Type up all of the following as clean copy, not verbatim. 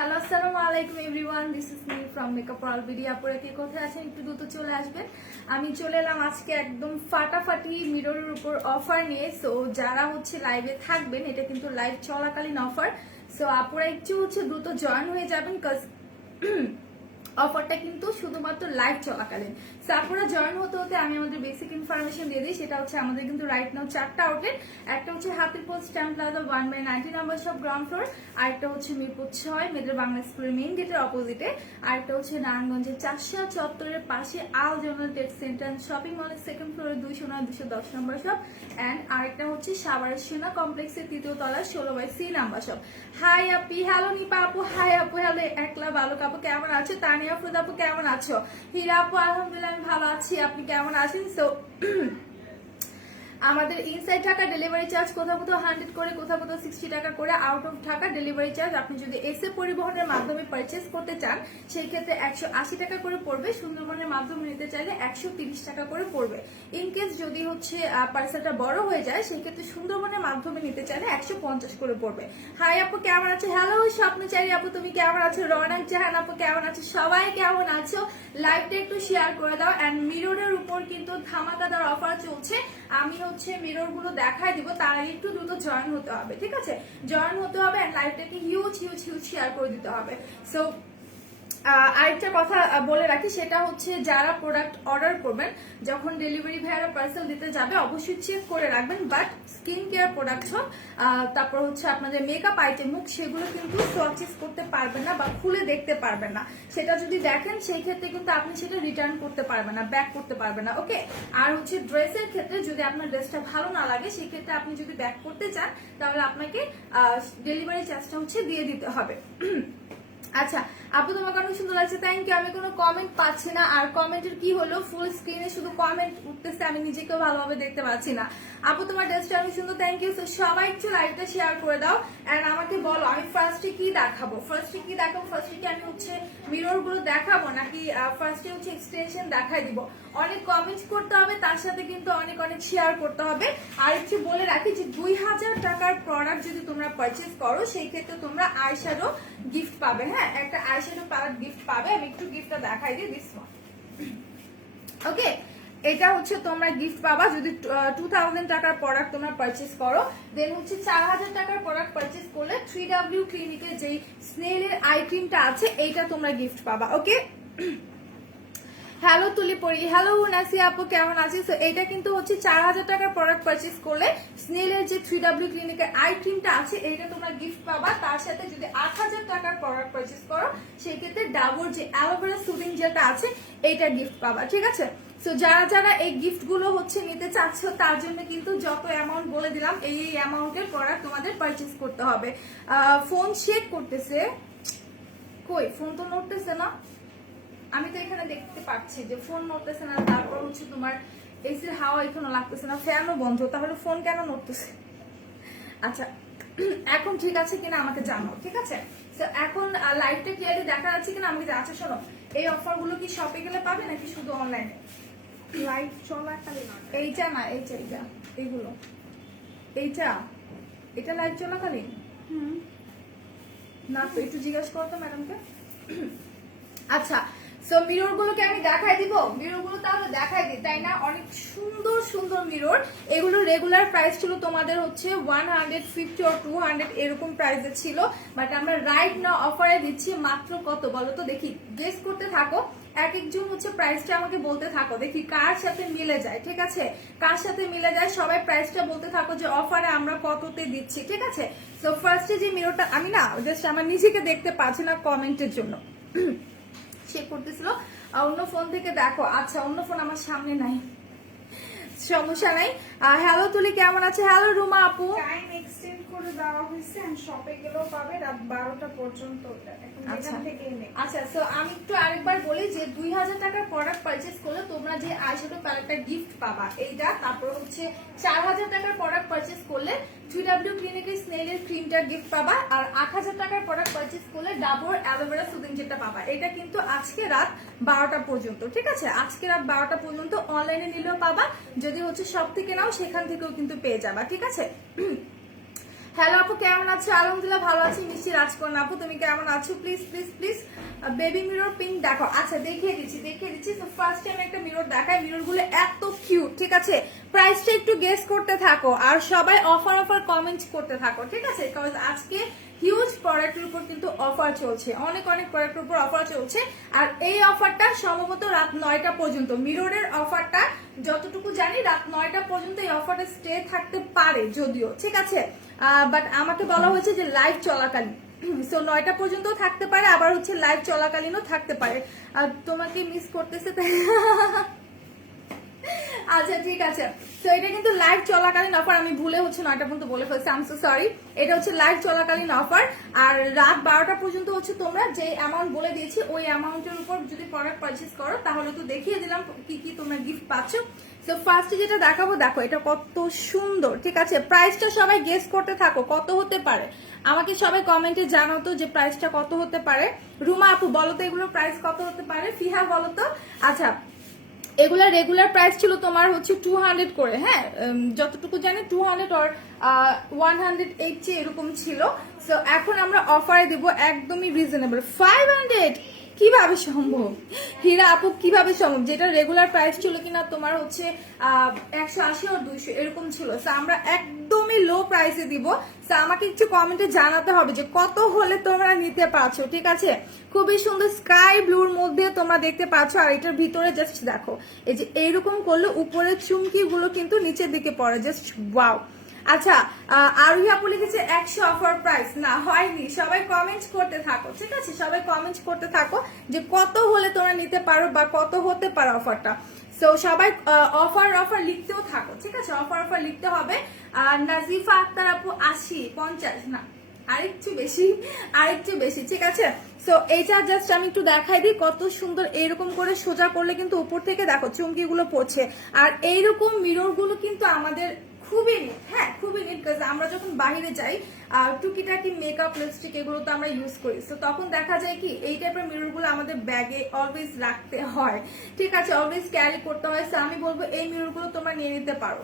Hello আসসালামু আলাইকুম everyone, this is me from makeup world video. আপনারা কে কোথায় আছেন একটু দ্রুত চলে আসবেন। আমি চলে এলাম আজকে একদম ফাটাফাটি মিররের উপর অফার নিয়ে। সো যারা লাইভে থাকবেন, এটা কিন্তু লাইভ চলাকালীন অফার। সো আপনারা একটু দ্রুত জয়েন হয়ে যাবেন, কজ অফারটা কিন্তু শুধুমাত্র লাইভ চলাকালীন। সো আপনারা জয়েন হতে হতে আমি আমাদের বেসিক ইনফরমেশন দিয়ে দিই। সেটা আমাদের কিন্তু রাইট নাও 4টা আউটলেট। একটা Hatirpul stamp plaza 1/90 number shop ground floor, আরেকটা মিরপুর 6 মেয়েদের বাংলা স্কুলের মেইন গেটের অপোজিটে, আরেকটা নারায়ণগঞ্জের চাষা চত্বরের পাশে আল জামাল ট্রেড সেন্টার শপিং মলের সেকেন্ড ফ্লোরে 209-210 নাম্বার শপ, অ্যান্ড আরেকটা সাভার সেনা কমপ্লেক্সের 3য় তলায় 16/C নাম্বার শপ। হাই আপি, হ্যালো নিপা আপু, হাই আপু, হ্যালো একলা বালক আপু, কেমন আছো? তানিয়া ফ্রুদ আপু কেমন আছো? হীরা আপু আলহামদুলিল্লাহ আমি ভালো আছি, আপনি কেমন আছেন? সো আমাদের ইনসাইড ঢাকা ডেলিভারি চার্জ কোথাও 100 করে, কোথাও 60 টাকা করে। Out of Dhaka delivery charge আপনি যদি এসে পরিবহনের মাধ্যমে পারচেস করতে চান সেই ক্ষেত্রে 180 টাকা করে পড়বে। সুন্দরবনের মাধ্যমে নিতে চাইলে 130 টাকা করে পড়বে। ইনকেস যদি পার্সেলটা বড় হয়ে যায় সেই ক্ষেত্রে সুন্দরবনের মাধ্যমে নিতে চাইলে 150 করে পড়বে। হাই আপু কেমন আছো? হ্যালো স্বপ্নচারী আপু, তুমি কেমন আছো? রওনাক জাহান আপু কেমন আছো? সবাই কেমন আছো? লাইভটা একটু শেয়ার করে দাও। এন্ড মিররের উপর কিন্তু ধামাকাদার অফার চলছে। আমি মিরর গুলো দেখাই দিব, তার আগে একটু দ্রুত জয়েন হতে হবে, ঠিক আছে? জয়েন হতে হবে এন্ড লাইভটাকে হিউজ শেয়ার করে দিতে হবে। সো আরেকটা কথা বলে রাখি, সেটা যারা প্রোডাক্ট অর্ডার করবেন, যখন ডেলিভারি ভাইয়ারা পার্সেল দিতে যাবে অবশ্যই চেক করে রাখবেন। বাট স্কিন কেয়ার প্রোডাক্ট হোক, তারপর আপনাদের মেকআপ আইটেম হোক, সেগুলো কিন্তু সোয়াচেস করতে পারবেন না বা খুলে দেখতে পারবেন না। সেটা যদি দেখেন সেই ক্ষেত্রে কিন্তু আপনি সেটা রিটার্ন করতে পারবেন না, ব্যাক করতে পারবেন না, ওকে? আর ড্রেসের ক্ষেত্রে যদি আপনার ড্রেসটা ভালো না লাগে সেই ক্ষেত্রে আপনি যদি ব্যাক করতে চান তাহলে আপনাকে ডেলিভারি চার্জটা দিয়ে দিতে হবে। আচ্ছা আপু, তোমাকে অনেক সুন্দর লাগছে, থ্যাংক ইউ। আমি কোনো কমেন্ট পাচ্ছি না, আর কমেন্টের কি হলো, ফুল স্ক্রিনে শুধু কমেন্ট উঠতেছে, আমি নিজেকেও ভালোভাবে দেখতে পাচ্ছি না। আপু তোমার ড্রেসটা অনেক সুন্দর, থ্যাংক ইউ। সবাই একটু লাইভটা শেয়ার করে দাও এন্ড আমাকে বলো আমি ফার্স্টে কি দেখাবো। ফার্স্টে কি আমি মিরর গুলো দেখাবো নাকি ফার্স্টে এক্সটেনশন দেখাই দিব? অনেক কমেন্ট করতে হবে, তার সাথে কিন্তু অনেক শেয়ার করতে হবে। আর একটু বলে রাখি যে 2000 টাকার প্রোডাক্ট যদি তোমরা পারচেজ করো সেই ক্ষেত্রে তোমরা আইশ্যাডো গিফট পাবে। হ্যাঁ, একটা আইশ্যাডো প্যালেট গিফট পাবে। আমি একটু গিফটটা দেখাই দিই, দিস ওয়ান, ওকে? এটা তোমরা গিফট পাবা যদি 2000 টাকার প্রোডাক্ট তোমরা পারচেজ করো। দেন 4000 টাকার প্রোডাক্ট পারচেজ করলে 3W ক্লিনিকের যেই স্নেলের আই ক্রিমটা আছে এইটা তোমরা গিফট পাবা, ওকে? হ্যালো তুলিপরি, হ্যালো নাসিয়া আপু কেমন আছিস? এইটা কিন্তু 4000 টাকার প্রোডাক্ট পারচেজ করলে স্নেলের যে 3W ক্লিনিকের আই ক্রিমটা আছে এইটা তোমরা গিফট পাবা। তার সাথে যদি 8000 টাকার প্রোডাক্ট পারচেজ করো সেই ক্ষেত্রে ডাবর যে অ্যালোভেরা সুদিং যেটা আছে এইটা গিফট পাবা, ঠিক আছে? সো যারা এই গিফট গুলো নিতে চাচ্ছ তার জন্য কিন্তু যত অ্যামাউন্ট বলে দিলাম এই অ্যামাউন্টের প্রোডাক্ট তোমাদের পারচেজ করতে হবে। ফোন চেক করতেছে, কই ফোন তো নড়তেছে না, আমি তো এখানে দেখতে পাচ্ছি যে ফোন নড়তেছে না। তারপর তোমার এসির হাওয়া এখানে লাগতেছে না, ফ্যানও বন্ধ, তাহলে ফোন কেন নড়তেছে? আচ্ছা এখন ঠিক আছে কিনা আমাকে জানাও, ঠিক আছে? তো এখন লাইভটা ক্লিয়ারলি দেখা যাচ্ছে কিনা আমাকে। আচ্ছা শোনো, এই অফার গুলো কি শপে গেলে পাবে নাকি শুধু অনলাইনে? লাইভ চলাকালীন, এইটা না, এইটা এইগুলো, এটা লাইভ চলাকালীন না তো? একটু জিজ্ঞাসা করতো ম্যাডামকে। আচ্ছা সো মিরর গুলোকে আমি দেখাই দিব, মিরর গুলো তাহলে দেখাই দিই, তাই না? অনেক সুন্দর মিরর। এগুলো রেগুলার প্রাইস ছিল তোমাদের 150 or 200 এরকম প্রাইসে ছিল, বাট আমরা রাইট নাও অফারে দিচ্ছি মাত্র কত বলো তো? দেখি গেস করতে থাকো, এক একজন প্রাইসটা আমাকে বলতে থাকো, দেখি কার সাথে মিলে যায়, ঠিক আছে? কার সাথে মিলে যায় সবাই প্রাইসটা বলতে থাকো যে অফারে আমরা কততে দিচ্ছি, ঠিক আছে? সো ফার্স্টে যে মিররটা, আমি না জাস্ট আমার নিজেকে দেখতে পাচ্ছি না কমেন্টের জন্য চেক করতেছিল, অন্য ফোন থেকে দেখো। আচ্ছা অন্য ফোন আমার সামনে নাই, সমস্যা নাই। হ্যালো তুলি কেমন আছে? হ্যালো রুমা আপু, টাইম এক্সটেন্ড করে দেওয়া হয়েছে এন্ড শপে গেলেও পাবে রাত 12টা পর্যন্ত। এখন এখান থেকে এনে আচ্ছা সো আমি একটু আরেকবার বলি যে 2000 টাকার প্রোডাক্ট পারচেজ করলে তোমরা যে আইশ্যাডো প্যালেটটা গিফট পাবা এইটা, তারপর 4000 টাকার প্রোডাক্ট পারচেজ করলে 3W ক্লিনিকের স্নেলের ক্রিমটা গিফট পাবা, আর 8000 টাকার প্রোডাক্ট পারচেজ করলে ডাবর অ্যালোভেরা সুদিং যেটা পাবা। এটা কিন্তু আজকে রাত 12টা পর্যন্ত, ঠিক আছে? আজকে রাত 12টা পর্যন্ত অনলাইনে নিলেও পাবা, যদি সব থেকে নাও সেখান থেকেও কিন্তু পেয়ে যাবা, ঠিক আছে? হ্যালো আপু, কেমন আছো? আলহামদুলিল্লাহ ভালো আছি। মিষ্টি রাজকন্যা আপু, তুমি কেমন আছো? Please please please baby mirror pink দেখো। আচ্ছা দেখিয়ে দিচ্ছি। তো ফার্স্ট টাইম একটা মিরর দেখাই। মিরর গুলো এত কিউট, ঠিক আছে? প্রাইসটা একটু গেস করতে থাকো আর সবাই অফার কমেন্ট করতে থাকো, ঠিক আছে? বিকজ আজকে হিউজ প্রোডাক্টের উপর কিন্তু অফার চলছে, অনেক প্রোডাক্টের উপর অফার চলছে। আর এই অফারটা সম্ভবত রাত 9টা পর্যন্ত, মিররের অফারটা যতটুকু জানি রাত 9টা পর্যন্ত এই অফারটা স্টে থাকতে পারে যদিও, ঠিক আছে? বাট আমাকে বলা হয়েছে যে লাইভ চলাকালীন, সো 9টা পর্যন্ত থাকতে পারে, আবার হচ্ছে লাইভ চলাকালীনও থাকতে পারে। আর তোমাকে মিস করতেছে তাই আচ্ছা ঠিক আছে। তো এটা কিন্তু লাইভ চলাকালীন অফার, আমি ভুলে হচ্ছে 9টা পর্যন্ত বলে ফেলছি, আই এম সো সরি। এটা হচ্ছে লাইভ চলাকালীন অফার। আর রাত 12টা পর্যন্ত হচ্ছে তোমরা যে অ্যামাউন্ট বলে দিয়েছি ওই অ্যামাউন্টের উপর যদি প্রোডাক্ট পারচেজ করো তাহলে তো দেখিয়ে দিলাম কি কি তোমরা গিফট পাচ্ছ। তো ফার্স্টে যেটা দেখাবো, দেখো এটা কত সুন্দর, ঠিক আছে? প্রাইসটা সবাই গেস করতে থাকো কত হতে পারে, আমাকে সবাই কমেন্টে জানাও তো যে প্রাইসটা কত হতে পারে। রুমা আপু বলো তো এগুলোর প্রাইস কত হতে পারে? ফিহা বলো তো। আচ্ছা, এগুলা রেগুলার প্রাইস ছিল তোমার হচ্ছে 200 করে, হ্যাঁ যতটুকু জানি 200 অর 180 এরকম ছিল। সো এখন আমরা অফারে দিব একদমই রিজনেবল 500। কিভাবে সম্ভব হীরা আপু, কিভাবে সম্ভব? যেটা রেগুলার প্রাইস ছিল কিনা তোমার হচ্ছে 180 আর 200 এরকম ছিল। সো আমরা একদমই লো প্রাইসে দিব। সো আমাকে একটু কমেন্টে জানাতে হবে যে কত হলে তোমরা নিতে পারছো, ঠিক আছে? খুবই সুন্দর স্কাই ব্লুর মধ্যে তোমরা দেখতে পাচ্ছ। আর এটার ভিতরে জাস্ট দেখো, এই যে এইরকম করলে উপরের চুমকি গুলো কিন্তু নিচের দিকে পড়ে, জাস্ট ওয়াও। আচ্ছা, আরুহি আপু লিখেছে 100 অফার প্রাইস, না হয়নি। সবাই কমেন্ট করতে থাকো, ঠিক আছে? সবাই কমেন্ট করতে থাকো যে কত হলে তোমরা নিতে পারো বা কত হতে পারে অফারটা। সো সবাই অফার লিখতেও থাকো, ঠিক আছে? অফার লিখতে হবে। আর নাজিফা আক্তার আপু 80, 50 না আরেকটু বেশি, ঠিক আছে? সো এইটা জাস্ট আমি একটু দেখাই দিই কত সুন্দর। এইরকম করে সোজা করলে কিন্তু উপর থেকে দেখো চুমকি গুলো পড়ছে। আর এইরকম মিরর গুলো কিন্তু আমাদের খুবই নিট, হ্যাঁ খুবই নিট। কাজ আমরা যখন বাইরে যাই টুকিটাকি মেকআপ লিপস্টিক এগুলো তো আমরা ইউজ করি, তো তখন দেখা যায় কি এই টাইপের মিরর গুলো আমাদের ব্যাগে অলওয়েজ রাখতে হয়, ঠিক আছে? অলওয়েজ ক্যারি করতে হয়। সো আমি বলবো এই মিরর গুলো তোমরা নিয়ে নিতে পারো,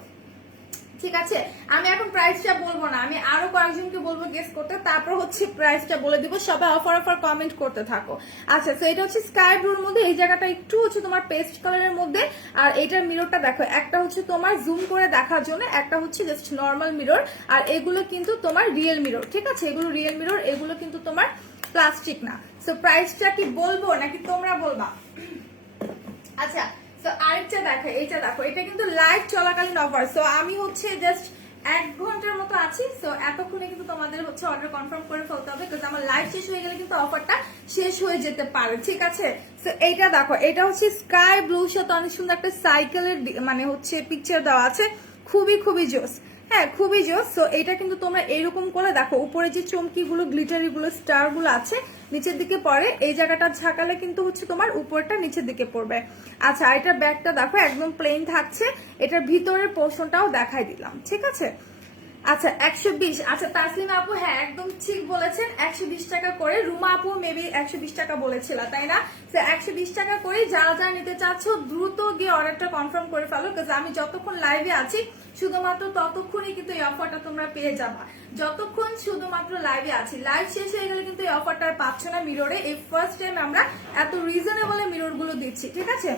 ঠিক আছে? আমি এখন প্রাইসটা বলবো না, আমি আরো কয়েকজনকে বলবো গেস করতে, তারপর হচ্ছে প্রাইসটা বলে দিব। সবাই অফার কমেন্ট করতে থাকো। আচ্ছা, তো এটা হচ্ছে স্কাই ব্লুর মধ্যে, এই জায়গাটা একটু হচ্ছে তোমার পেস্ট কালারের মধ্যে। আর এটার মিররটা দেখো, একটা হচ্ছে তোমার জুম করে দেখার জন্য, একটা হচ্ছে জাস্ট নর্মাল মিরর। আর এগুলো কিন্তু তোমার রিয়েল মিরর, ঠিক আছে? এগুলো রিয়েল মিরর, এগুলো কিন্তু তোমার প্লাস্টিক না। সো প্রাইসটা কি বলবো নাকি তোমরা বলবা? আচ্ছা, তো আরেকটা দেখো, এইটা দেখো, এটা কিন্তু লাইভ চলাকালীন অফার। সো আমি হচ্ছে জাস্ট 1 ঘন্টার মতো আছি। সো এতক্ষণে কিন্তু তোমাদের হচ্ছে অর্ডার কনফার্ম করে ফেলতে হবে, কারণ আমার লাইভ শেষ হয়ে গেলে কিন্তু অফারটা শেষ হয়ে যেতে পারে, ঠিক আছে? সো এইটা দেখো, এটা হচ্ছে স্কাই ব্লুর সাথে অনেক সুন্দর একটা সাইকেলের মানে হচ্ছে পিকচার দেওয়া আছে, খুবই জোস, হ্যাঁ খুবই জোস। সো এটা কিন্তু তোমরা এইরকম করে দেখো, উপরে যে চমকি গুলো গ্লিটারি গুলো স্টার গুলো আছে নিচের দিকে পড়ে, এই জায়গাটা ঝাঁকালে কিন্তু হচ্ছে তোমার উপরটা নিচের দিকে পড়বে। আচ্ছা, এটার ব্যাগটা দেখো একদম প্লেন থাকছে, এটার ভিতরের পোর্শনটাও দেখাই দিলাম, ঠিক আছে? আচ্ছা 120। আচ্ছা তাসলিমা আপু, হ্যাঁ একদম ঠিক বলেছেন, 120 টাকা করে। রুমা আপু মেবি 120 টাকা বলেছিল, তাই না? 120 টাকা করে যারা নিতে চাচ্ছ দ্রুত গিয়ে অর্ডারটা কনফার্ম করে ফেলো, কারণ আমি যতক্ষণ লাইভে আছি শুধুমাত্র ততক্ষণই কিন্তু এই অফারটা তোমরা পেয়ে যাবা, যতক্ষণ শুধুমাত্র লাইভে আছি। লাইভ শেষ হয়ে গেলে কিন্তু এই অফারটা আর পাচ্ছ না মিররে। এই ফার্স্ট টাইম আমরা এত রিজনেবল মিরর গুলো দিচ্ছি, ঠিক আছে?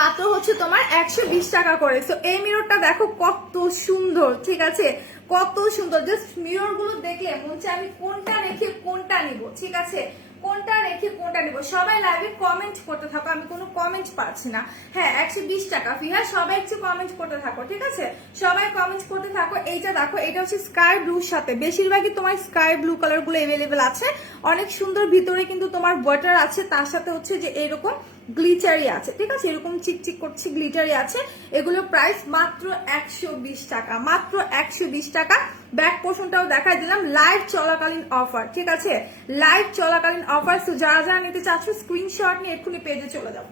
মাত্র হচ্ছে তোমার 120 টাকা করে। সো এই মিররটা দেখো কত সুন্দর, ঠিক আছে? কত সুন্দর, জাস্ট মিরর গুলো দেখলে মনে হচ্ছে আমি কোনটা রেখে কোনটা নিব, ঠিক আছে? কোনটা রেখে কোনটা নিব। সবাই লাইভে কমেন্ট করতে থাকো, আমি কোনো কমেন্ট পাচ্ছি না। হ্যাঁ 120 টাকা ফিহা, সবাই একটু কমেন্ট করতে থাকো, ঠিক আছে? সবাই কমেন্ট করতে থাকো। এইটা দেখো, এটা হচ্ছে স্কাই ব্লুর সাথে, বেশিরভাগই তোমার স্কাই ব্লু কালার গুলো এভেলেবেল আছে, অনেক সুন্দর। ভিতরে কিন্তু তোমার ওয়াটার আছে, তার সাথে হচ্ছে যে এরকম গ্লিটারি আছে, ঠিক আছে? এরকম চিকচিক করছে গ্লিটারি আছে। এগুলো প্রাইস মাত্র 120 টাকা, মাত্র 120 টাকা। ব্যাক পোর্শনটাও দেখাই দিলাম, লাইভ চলাকালীন অফার, ঠিক আছে? লাইভ চলাকালীন অফার। তো যারা নিতে চাচ্ছ স্ক্রিনশট নিয়ে এক্ষুনি পেজে চলে যাও,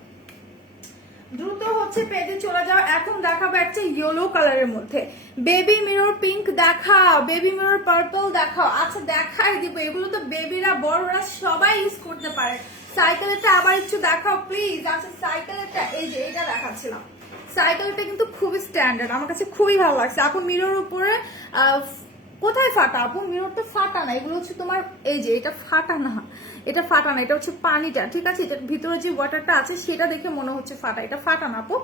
দ্রুত হচ্ছে পেজে চলে যাও। এখন দেখাবো একটা ইয়েলো কালারের মধ্যে, বেবি মিরর পিঙ্ক দেখাও, বেবি মিরর পার্পল দেখাও। আচ্ছা দেখাই দিব, এগুলো তো বেবিরা বড়রা সবাই ইউজ করতে পারে। সাইকেলটা আবার একটু দেখাও প্লিজ। আচ্ছা সাইকেলটা, এই যে এটা দেখাচ্ছিলাম, সাইকেলটা কিন্তু খুবই স্ট্যান্ডার্ড, আমার কাছে খুবই ভালো লাগছে। এখন মিরর উপরে কোথায় ফাটা আপু? মিরর তো ফাটা না, এগুলো হচ্ছে তোমার এই যে এটা ফাটা না, এটা ফাটা না, এটা হচ্ছে পানিটা, ঠিক আছে? এটার ভিতরে যে ওয়াটারটা আছে সেটা দেখে মনে হচ্ছে ফাটা, এটা ফাটা না আপু।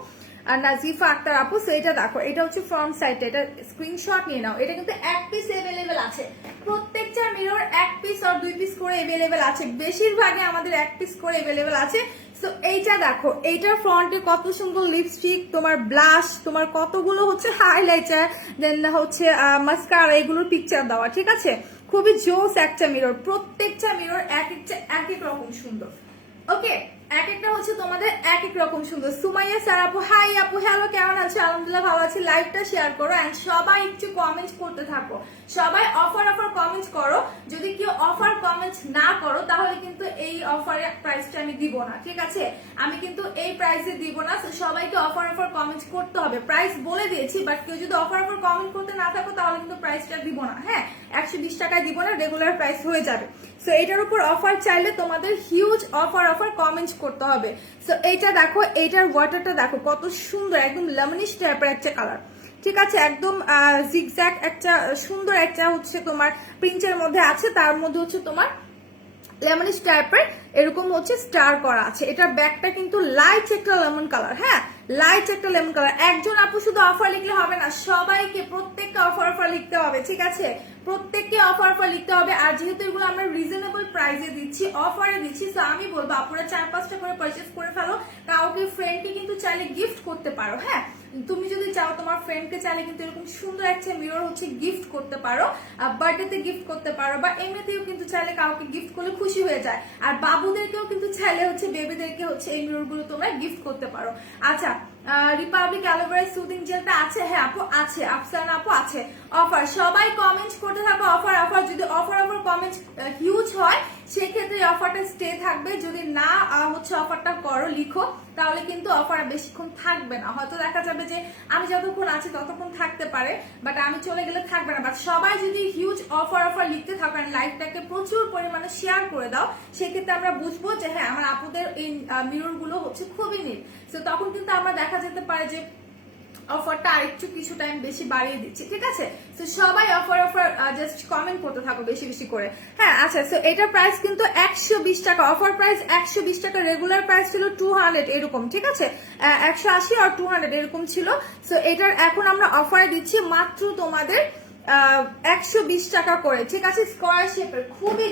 আর নাজিফা আক্তার আপু, সো এটা দেখো, এটা হচ্ছে ফ্রন্ট সাইডটা, এটা স্ক্রিনশট নিয়ে নাও। এটা কিন্তু এক পিস অ্যাভেলেবেল আছে, প্রত্যেকটা মিরর এক পিস আর 2 পিস করে অ্যাভেলেবেল আছে, বেশিরভাগই আমাদের এক পিস করে অ্যাভেলেবেল আছে। সো এইটা দেখো, এইটার ফ্রন্টে কত সুন্দর লিপস্টিক, তোমার ব্লাশ, তোমার কতগুলো হচ্ছে হাইলাইটার, দেন হচ্ছে মাস্কারা, এগুলোর পিকচার দেওয়া, ঠিক আছে? খুবই জোস একটা মিরর, প্রত্যেকটা মিরর এক এক রকম সুন্দর। ওকে, এক একটা হচ্ছে তোমাদের এক এক রকম সুন্দর। সুমাইয়া স্যার আপু, হাই আপু, হ্যালো, কেমন আছো? আলহামদুলিল্লাহ ভালো আছি। লাইভটা শেয়ার করো এন্ড সবাই একটু কমেন্ট করতে থাকো, সবাই অফার কমেন্ট করো। যদি কেউ অফার কমেন্ট না করো তাহলে কিন্তু এই অফারের প্রাইসটা আমি দিব না, ঠিক আছে? আমি কিন্তু এই প্রাইসে দিব না। সবাইকে অফার কমেন্ট করতে হবে, প্রাইস বলে দিয়েছি, বাট কেউ যদি অফার কমেন্ট করতে না থাকো তাহলে কিন্তু প্রাইসটা দিব না। হ্যাঁ, 120 টাকায় দিব না, রেগুলার প্রাইস হয়ে যাবে। সো এটার উপর অফার চাইলে তোমাদের হিউজ অফার কমেন্ট করতে হবে। সো এইটা দেখো, এইটার ওয়াটারটা দেখো কত সুন্দর, একদম লেমনিশ টাইপের একটা কালার, ঠিক আছে? একদম জিগজ্যাগ একটা সুন্দর একটা হচ্ছে তোমার প্রিন্টের মধ্যে আছে, তার মধ্যে হচ্ছে তোমার লেমনিশ টাইপের এরকম হচ্ছে স্টার করা আছে। এটার ব্যাগটা কিন্তু লাইট একটা লেমন কালার, হ্যাঁ লাইট একটা লেমন কালার। একজন আপু শুধু অফার লিখলে হবে না, সবাইকে প্রত্যেককে অফার লিখতে হবে, ঠিক আছে? প্রত্যেককে অফার লিখতে হবে। আর যেহেতু এগুলো আমরা রিজনেবল প্রাইসে দিচ্ছি, অফারে দিচ্ছি, তো আমি বলবো আপনারা 4-5টা করে পারচেজ করে ফেলো। কাউকে ফ্রেন্ডকে কিন্তু চাইলে গিফট করতে পারো, হ্যাঁ তুমি যদি চাও তোমার ফ্রেন্ডকে চাইলে কিন্তু এরকম সুন্দর একটা মিরর হচ্ছে গিফট করতে পারো, বার্থডেতে গিফট করতে পারো, বা এমনিতেও কিন্তু চাইলে কাউকে গিফট করলে খুশি হয়ে যায়। আর বাবুদেরকেও কিন্তু চাইলে হচ্ছে বেবিদেরকে হচ্ছে এই মিরর গুলো তোমরা গিফট করতে পারো। আচ্ছা, রিপাবলিক অ্যালোভেরা সুদিং জেলটা আছে? হ্যাঁ আপু আছে, আফসানা আপু আছে। অফার, সবাই কমেন্ট করতে থাকো অফার। যদি অফার কমেন্ট হিউজ হয় সেক্ষেত্রে অফারটা স্টে থাকবে, যদি না হচ্ছে অফারটা করো লিখো তাহলে কিন্তু অফার বেশিক্ষণ থাকবে না। হয়তো দেখা যাবে যে আমি যতক্ষণ আছি ততক্ষণ থাকতে পারে, বাট আমি চলে গেলে থাকবে না। বাট সবাই যদি হিউজ অফার লিখতে থাকো, লাইভটাকে প্রচুর পরিমাণে শেয়ার করে দাও, সেক্ষেত্রে আমরা বুঝবো যে হ্যাঁ আমার আপুদের এই মিরর গুলো হচ্ছে খুবই নিট। তো তখন কিন্তু আমরা দেখা যেতে পারে যে অফারটা আরেকটু কিছু টাইম বেশি বাড়িয়ে দিচ্ছি, ঠিক আছে? তো সবাই অফার জাস্ট কমেন্ট করতে থাকো বেশি করে। হ্যাঁ আচ্ছা, তো এটার প্রাইস কিন্তু 120 টাকা, অফার প্রাইস 120 টাকা, রেগুলার প্রাইস ছিল 200 এরকম, ঠিক আছে? 180 আর 200 এরকম ছিল। তো এটার এখন আমরা অফারে দিচ্ছি মাত্র তোমাদের 120 টাকা করে, ঠিক আছে? স্কয়ার শেপের, খুবই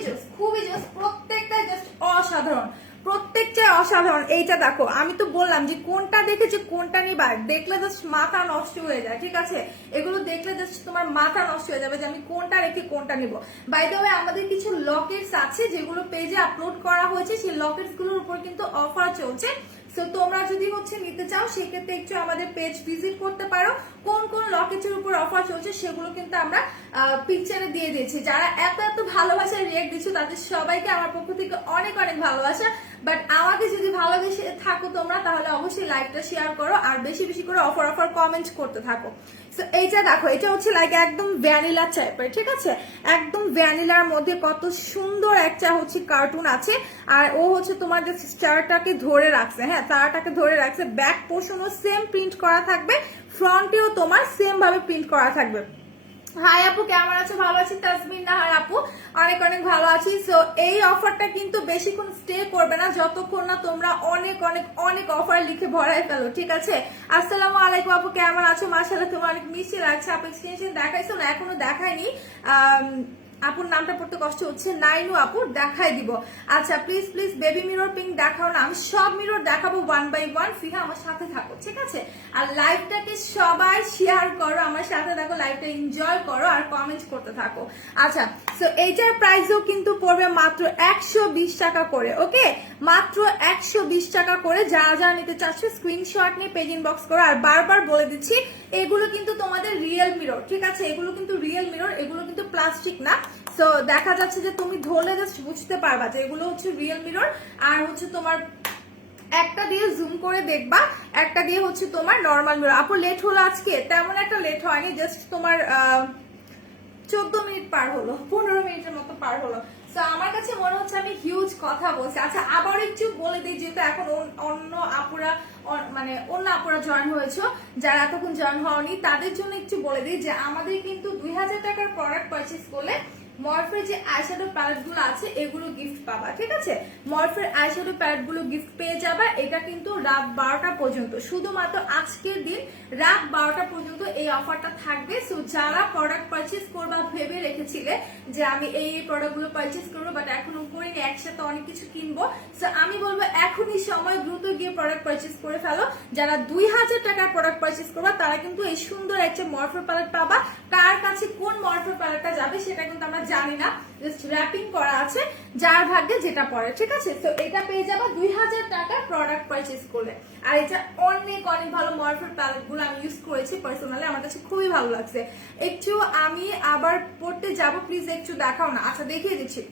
জোস, প্রত্যেকটাই জাস্ট অসাধারণ, প্রত্যেকটাই অসাধারণ। এইটা দেখো, আমি তো বললাম যে কোনটা দেখে যে কোনটা নিবা, দেখলে জাস্ট মাথা নষ্ট হয়ে যায়, ঠিক আছে? এগুলো দেখলে জাস্ট তোমার মাথা নষ্ট হয়ে যাবে যে আমি কোনটা রেখে কোনটা নিব। বাই দ্য ওয়ে আমাদের কিছু লকেটস আছে যেগুলো পেজে আপলোড করা হয়েছে, সেই লকেটস গুলোর উপর কিন্তু অফার চলছে। সো তোমরা যদি হচ্ছে নিতে চাও সেক্ষেত্রে একটু আমাদের পেজ ভিজিট করতে পারো। কোন লকেটের উপর অফার চলছে সেগুলো কিন্তু আমরা পিকচারে দিয়ে দিয়েছি। যারা এত ভালোবাসায় রিয়েক্ট দিচ্ছ তাদের সবাইকে আমার পক্ষ থেকে অনেক ভালোবাসা। বাট আমাকে যদি ভালোবেসে থাকো তোমরা তাহলে অবশ্যই লাইভটা শেয়ার করো আর বেশি করে অফার কমেন্ট করতে থাকো। সো এইটা দেখো, এটা হচ্ছে লাইক একদম ভ্যানিলা টাইপের, ঠিক আছে? একদম ভ্যানিলার মধ্যে কত সুন্দর একটা হচ্ছে কার্টুন আছে, আর ও হচ্ছে তোমার যে স্টারটাকে ধরে রাখছে, হ্যাঁ তারাটাকে ধরে রাখছে। ব্যাক পোর্শনও সেম প্রিন্ট করা থাকবে, ফ্রন্টেও তোমার সেম ভাবে প্রিন্ট করা থাকবে। হাই আপু, কেমন আছো? ভালো আছি। তাসমিন নাহার আপু, অনেক ভালো আছি। সো এই অফারটা কিন্তু বেশিক্ষণ স্টে করবে না, যতক্ষণ না তোমরা অনেক অফার লিখে ভরাই ফেলো, ঠিক আছে? আসসালামু আলাইকুম আপু, কেমন আছো? মাশাআল্লাহ তোমার অনেক মিষ্টি লাগছে। আপু এক্সটেনশন দেখাইছো না? এখনো দেখায়নি। আপুর নামটা পড়তে কষ্ট হচ্ছে, নাইনু আপুর দেখাই দিব। আচ্ছা প্লিজ বেবি মিরর পিঙ্ক দেখাও না। আমি সব মিরর দেখাবো 1 by 1। ফিহা আমার সাথে থাকো, ঠিক আছে? আর লাইভটাকে সবাই শেয়ার করো, আমার সাথে থাকো, লাইভটা এনজয় করো আর কমেন্ট করতে থাকো। আচ্ছা, সো এইটার প্রাইসও কিন্তু পড়বে মাত্র 120 টাকা করে, ওকে? মাত্র 120 টাকা করে। যারা নিতে চাচ্ছ স্ক্রিনশট নিয়ে পেজ ইনবক্স করো। আর বারবার বলে দিচ্ছি এগুলো কিন্তু তোমাদের রিয়েল মিরর, ঠিক আছে? এগুলো কিন্তু রিয়েল মিরর, এগুলো কিন্তু প্লাস্টিক না। সো দেখা যাচ্ছে যে তুমি ধরলে জাস্ট বুঝতে পারবা যে এগুলো হচ্ছে রিয়েল মিরর। আর হচ্ছে তোমার একটা দিয়ে জুম করে দেখবা, একটা দিয়ে হচ্ছে তোমার নর্মাল মিরর। আপু লেট হলো আজকে? তেমন একটা লেট হয়নি, জাস্ট তোমার 14 মিনিট পার হলো, 15 মিনিটের মতো পার হলো। তো আমার কাছে মনে হচ্ছে আমি হিউজ কথা বলছি। আচ্ছা আবার একটু বলে দিই, যেহেতু এখন অন্য আপুরা মানে অন্য আপুরা জয়েন হয়েছে, যারা এতক্ষণ জয়েন হওনি তাদের জন্য একটু বলে দিই যে আমাদের কিন্তু 2000 টাকার প্রোডাক্ট পারচেস করলে মরফের যে আইশ্যাডো প্যালেট গুলো আছে এগুলো গিফট পাবা, ঠিক আছে? মরফের আইশ্যাডো প্যালেট গুলো গিফট পেয়ে যাবা। এটা কিন্তু রাত 12টা পর্যন্ত, শুধুমাত্র আজকের দিন রাত 12টা পর্যন্ত এই অফারটা থাকবে। সো যারা প্রোডাক্ট পারচেস করবা ভেবে রেখেছিলে যে আমি এই প্রোডাক্ট গুলো পারচেস করবো বাট এখনো করিনি, একসাথে অনেক কিছু কিনবো, সো আমি বলবো এখনই সময়, দ্রুত গিয়ে প্রোডাক্ট পারচেস করে ফেলো। যারা 2000 টাকার প্রোডাক্ট পারচেস করবা তারা কিন্তু এই সুন্দর একটা মরফের প্যালেট পাবা। কার কাছে কোন মরফের প্যালেটটা যাবে সেটা কিন্তু আমরা জানি না, জাস্ট র্যাপিং করা আছে, যার ভাগ্যে যেটা পড়ে, ঠিক আছে? তো এটা পেয়ে যাবা 2000 টাকার প্রোডাক্ট পারচেস করলে। আর এটা অনেক অনেক ভালো মরফের প্যালেট গুলো আমি ইউজ করেছি পার্সোনালি, আমার কাছে খুবই ভালো লাগছে। একটু আমি আবার পড়তে যাব, প্লিজ একটু দেখাও না। আচ্ছা দেখিয়ে দিচ্ছি।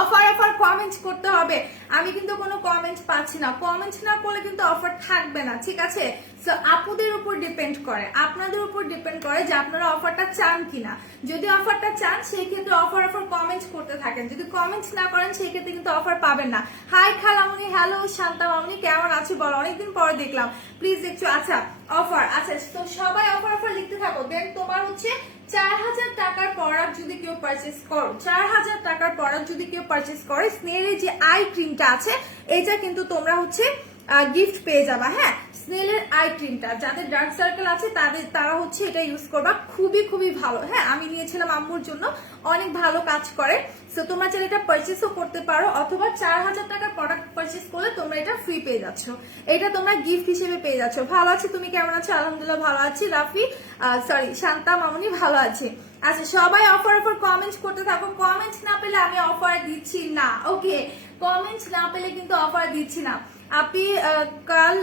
অফার অফার কমেন্ট করতে হবে, আমি কিন্তু কোনো কমেন্ট পাচ্ছি না, কমেন্ট না করলে কিন্তু অফার থাকবে না, ঠিক আছে? সো আপুদের উপর ডিপেন্ড করে, আপনাদের উপর ডিপেন্ড করে যে আপনারা অফারটা চান কিনা। যদি অফারটা চান সেই ক্ষেত্রে অফার অফার কমেন্ট করতে থাকেন, যদি কমেন্ট না করেন সেই ক্ষেত্রে কিন্তু অফার পাবেন না। হাই খালামনি, হ্যালো শান্তা মামনি, কেমন আছো বলো, অনেকদিন পরে দেখলাম, প্লিজ একটু। আচ্ছা অফার, আচ্ছা তো সবাই অফার অফার লিখতে থাকো। দেন তোমার হচ্ছে 4000 টাকার প্রোডাক্ট যদি কেউ পারচেস করো, 4000 টাকার প্রোডাক্ট যদি কেউ পারচেস করে, স্নেলের যে আই ক্রিমটা আছে এটা কিন্তু তোমরা হচ্ছে গিফট পেয়ে যাবা। হ্যাঁ, স্নেলের আই ক্রিমটা যাদের ডার্ক সার্কেল আছে তারা হচ্ছে এটা ইউজ করবা, খুবই খুবই ভালো। হ্যাঁ, আমি নিয়েছিলাম আম্মুর জন্য, অনেক ভালো কাজ করে। সো তোমরা চাইলে এটা পারচেসও করতে পারো, অথবা 4000 টাকার প্রোডাক্ট পারচেস করলে তোমরা এটা ফ্রি পেয়ে যাচ্ছ, এটা তোমরা গিফট হিসেবে পেয়ে যাচ্ছ। ভালো আছি, তুমি কেমন আছো? আলহামদুলিল্লাহ ভালো আছি। রাফি সরি শান্তা মামনি ভালো আছে। আচ্ছা সবাই অফার অফার কমেন্ট করতে থাকো, কমেন্ট না পেলে আমি অফার দিচ্ছি না, ওকে? কমেন্ট না পেলে কিন্তু অফার দিচ্ছি না। আপনি কাল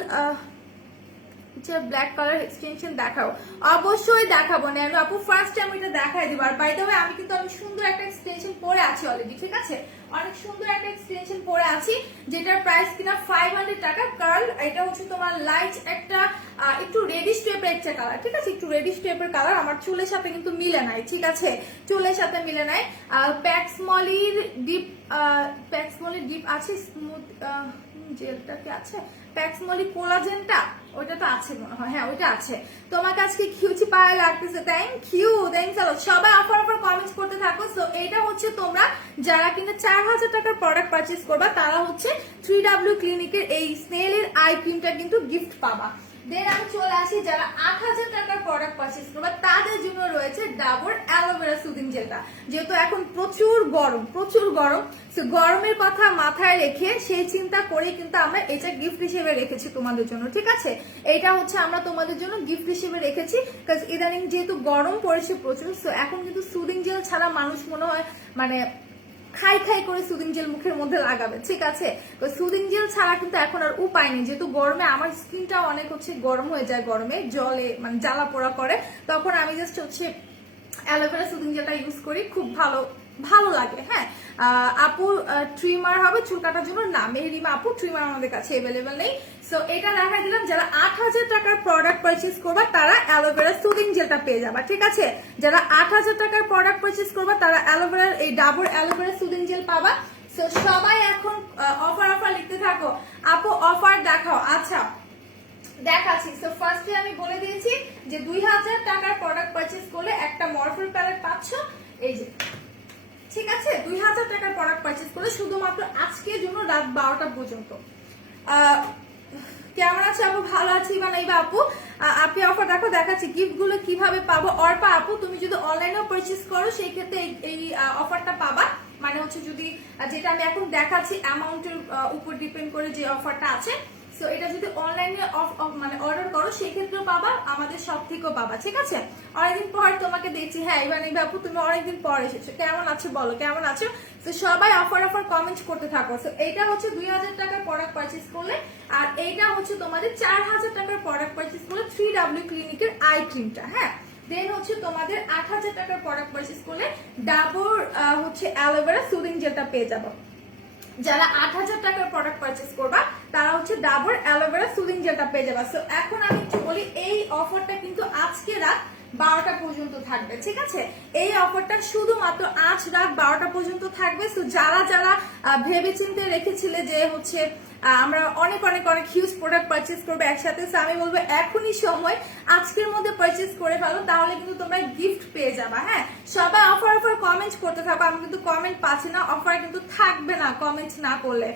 ব্ল্যাক কালার এক্সটেনশন দেখাও, অবশ্যই দেখাবো না আপু, ফার্স্ট টাইম এটা দেখাই দিব। আর বাই দ্য ওয়ে আমি কিন্তু অনেক সুন্দর একটা এক্সটেনশন পরে আছি অলরেডি, ঠিক আছে? অনেক সুন্দর একটা এক্সটেনশন পরে আছি যেটার প্রাইস কিনা 500 টাকা। কার্ল এটা হচ্ছে তোমার লাইট একটা একটু রেডিশ টাইপের একটা কালার, ঠিক আছে? একটু রেডিশ টাইপের কালার, আমার চুলের সাথে কিন্তু মিলে নাই, ঠিক আছে? চুলের সাথে মিলে নাই। প্যাক্সমলির ডিপ আছে, স্মুথ জেলটা কি আছে? প্যাক্সমলি কোলাজেনটা ওইটা তো আছে মনে হয়, হ্যাঁ ওইটা আছে। তোমার কাছে কি কিউচি পায়া লাগতেছে? থ্যাংক ইউ, থ্যাংকস আ লট। সবাই অফার অফার কমেন্ট করতে থাকো। সো এটা হচ্ছে তোমরা যারা কিনা 4000 টাকার প্রোডাক্ট পারচেস করবা তারা হচ্ছে 3W ক্লিনিকের এই স্নেলের আই ক্রিমটা কিন্তু গিফট পাবা। দেন আমি চলে আসি যারা 8000 টাকার প্রোডাক্ট পারচেস করবে তাদের জন্য রয়েছে ডাবর অ্যালোভেরা সুদিং জেলটা। যেহেতু এখন প্রচুর গরম, সো গরমের কথা মাথায় রেখে সেই চিন্তা করে কিন্তু আমরা এটা গিফট হিসেবে রেখেছি তোমাদের জন্য, ঠিক আছে? এটা হচ্ছে আমরা তোমাদের জন্য গিফট হিসেবে রেখেছি, কারণ ইদানিং যেহেতু গরম পড়েছে প্রচুর, সো এখন কিন্তু সুদিং জেল ছাড়া মানুষ মনে হয় মানে খাই খাই করে সুদিং জেল মুখের মধ্যে লাগাবে, ঠিক আছে? তো সুদিং জেল ছাড়া কিন্তু এখন আর উপায় নেই, যেহেতু গরমে আমার স্কিনটা অনেক হচ্ছে গরম হয়ে যায়, গরমে জলে মানে জ্বালা পোড়া করে, তখন আমি জাস্ট হচ্ছে অ্যালোভেরা সুদিং জেলটা ইউজ করি, খুব ভালো লাগে। হ্যাঁ, আপুর ট্রিমার হবে চুল কাটার জন্য? না, মেহরিমা আপু ট্রিমার আমাদের কাছে অ্যাভেলেবেল নেই। সো এটা দেখা দিলাম, যারা 8000 টাকার প্রোডাক্ট পারচেস করবা তারা অ্যালোভেরা সুদিং জেলটা পেয়ে যাবা, ঠিক আছে? যারা 8000 টাকার প্রোডাক্ট পারচেস করবা তারা অ্যালোভেরার এই ডাবর অ্যালোভেরা সুদিং জেল পাবা। সো সবাই এখন অফার অফার লিখতে থাকো, আপু অফার দেখাও। আচ্ছা দেখাচ্ছি। সো ফার্স্টে আমি বলে দিয়েছি যে 2000 টাকার প্রোডাক্ট পারচেস করলে একটা মরফেল প্যালেট পাচ্ছ, এই যে, ঠিক আছে? 2000 টাকার প্রোডাক্ট পারচেস করলে শুধুমাত্র আজকের জন্য রাত 12টা পর্যন্ত। কেমন আছে আপু? ভালো আছি বানাইবা আপু। আপনি অফার দেখো, দেখাচ্ছি গিফট গুলো কিভাবে পাবো। অর্পা আপু তুমি যদি অনলাইনেও পারচেস করো সেই ক্ষেত্রে এই অফারটা পাবা, মানে হচ্ছে যদি যেটা আমি এখন দেখাচ্ছি অ্যামাউন্টের উপর ডিপেন্ড করে যে অফারটা আছে। সো এটা যদি অনলাইনে মানে অর্ডার করো সেই ক্ষেত্রেও পাবা, আমাদের সব থেকেও পাবা, ঠিক আছে? অনেকদিন পর তোমাকে দেখছি। হ্যাঁ এবার এই আপু তুমি অনেকদিন পর এসেছো, কেমন আছো বলো, কেমন আছো? তো সবাই অফার অফার কমেন্ট করতে থাকো। সো এইটা হচ্ছে 2000 টাকার প্রোডাক্ট পারচেস করলে, আর এইটা হচ্ছে তোমাদের 4000 টাকার প্রোডাক্ট পারচেস করলে 3W ক্লিনিকের আই ক্রিমটা। হ্যাঁ, দেন হচ্ছে তোমাদের 8000 টাকার প্রোডাক্ট পারচেস করলে ডাবর হচ্ছে অ্যালোভেরা সুদিং জেলটা পেয়ে যাবো। যারা 8000 টাকার প্রোডাক্ট পারচেস করবা তারা হচ্ছে ডাবর অ্যালোভেরা সুদিং জেলটা পেয়ে যাবা। সো এখন আমি একটু বলি, এই অফারটা কিন্তু আজকে রাত 12টা পর্যন্ত থাকবে, ঠিক আছে? এই অফারটা শুধুমাত্র আজ রাত 12টা পর্যন্ত থাকবে। তো যারা যারা ভেবেচিন্তে রেখেছিলে যে হচ্ছে আমরা অনেক অনেক অনেক হিউজ প্রোডাক্ট পারচেজ করবো একসাথে, তো আমি বলবো এখনই সময়, আজকের মধ্যে পারচেজ করে ফেলো, তাহলে কিন্তু তোমরা গিফট পেয়ে যাবা। হ্যাঁ, সবাই অফার অফার কমেন্ট করতে থাকো, আমি কিন্তু কমেন্ট পাচ্ছি না, অফার কিন্তু থাকবে না কমেন্ট না করলে।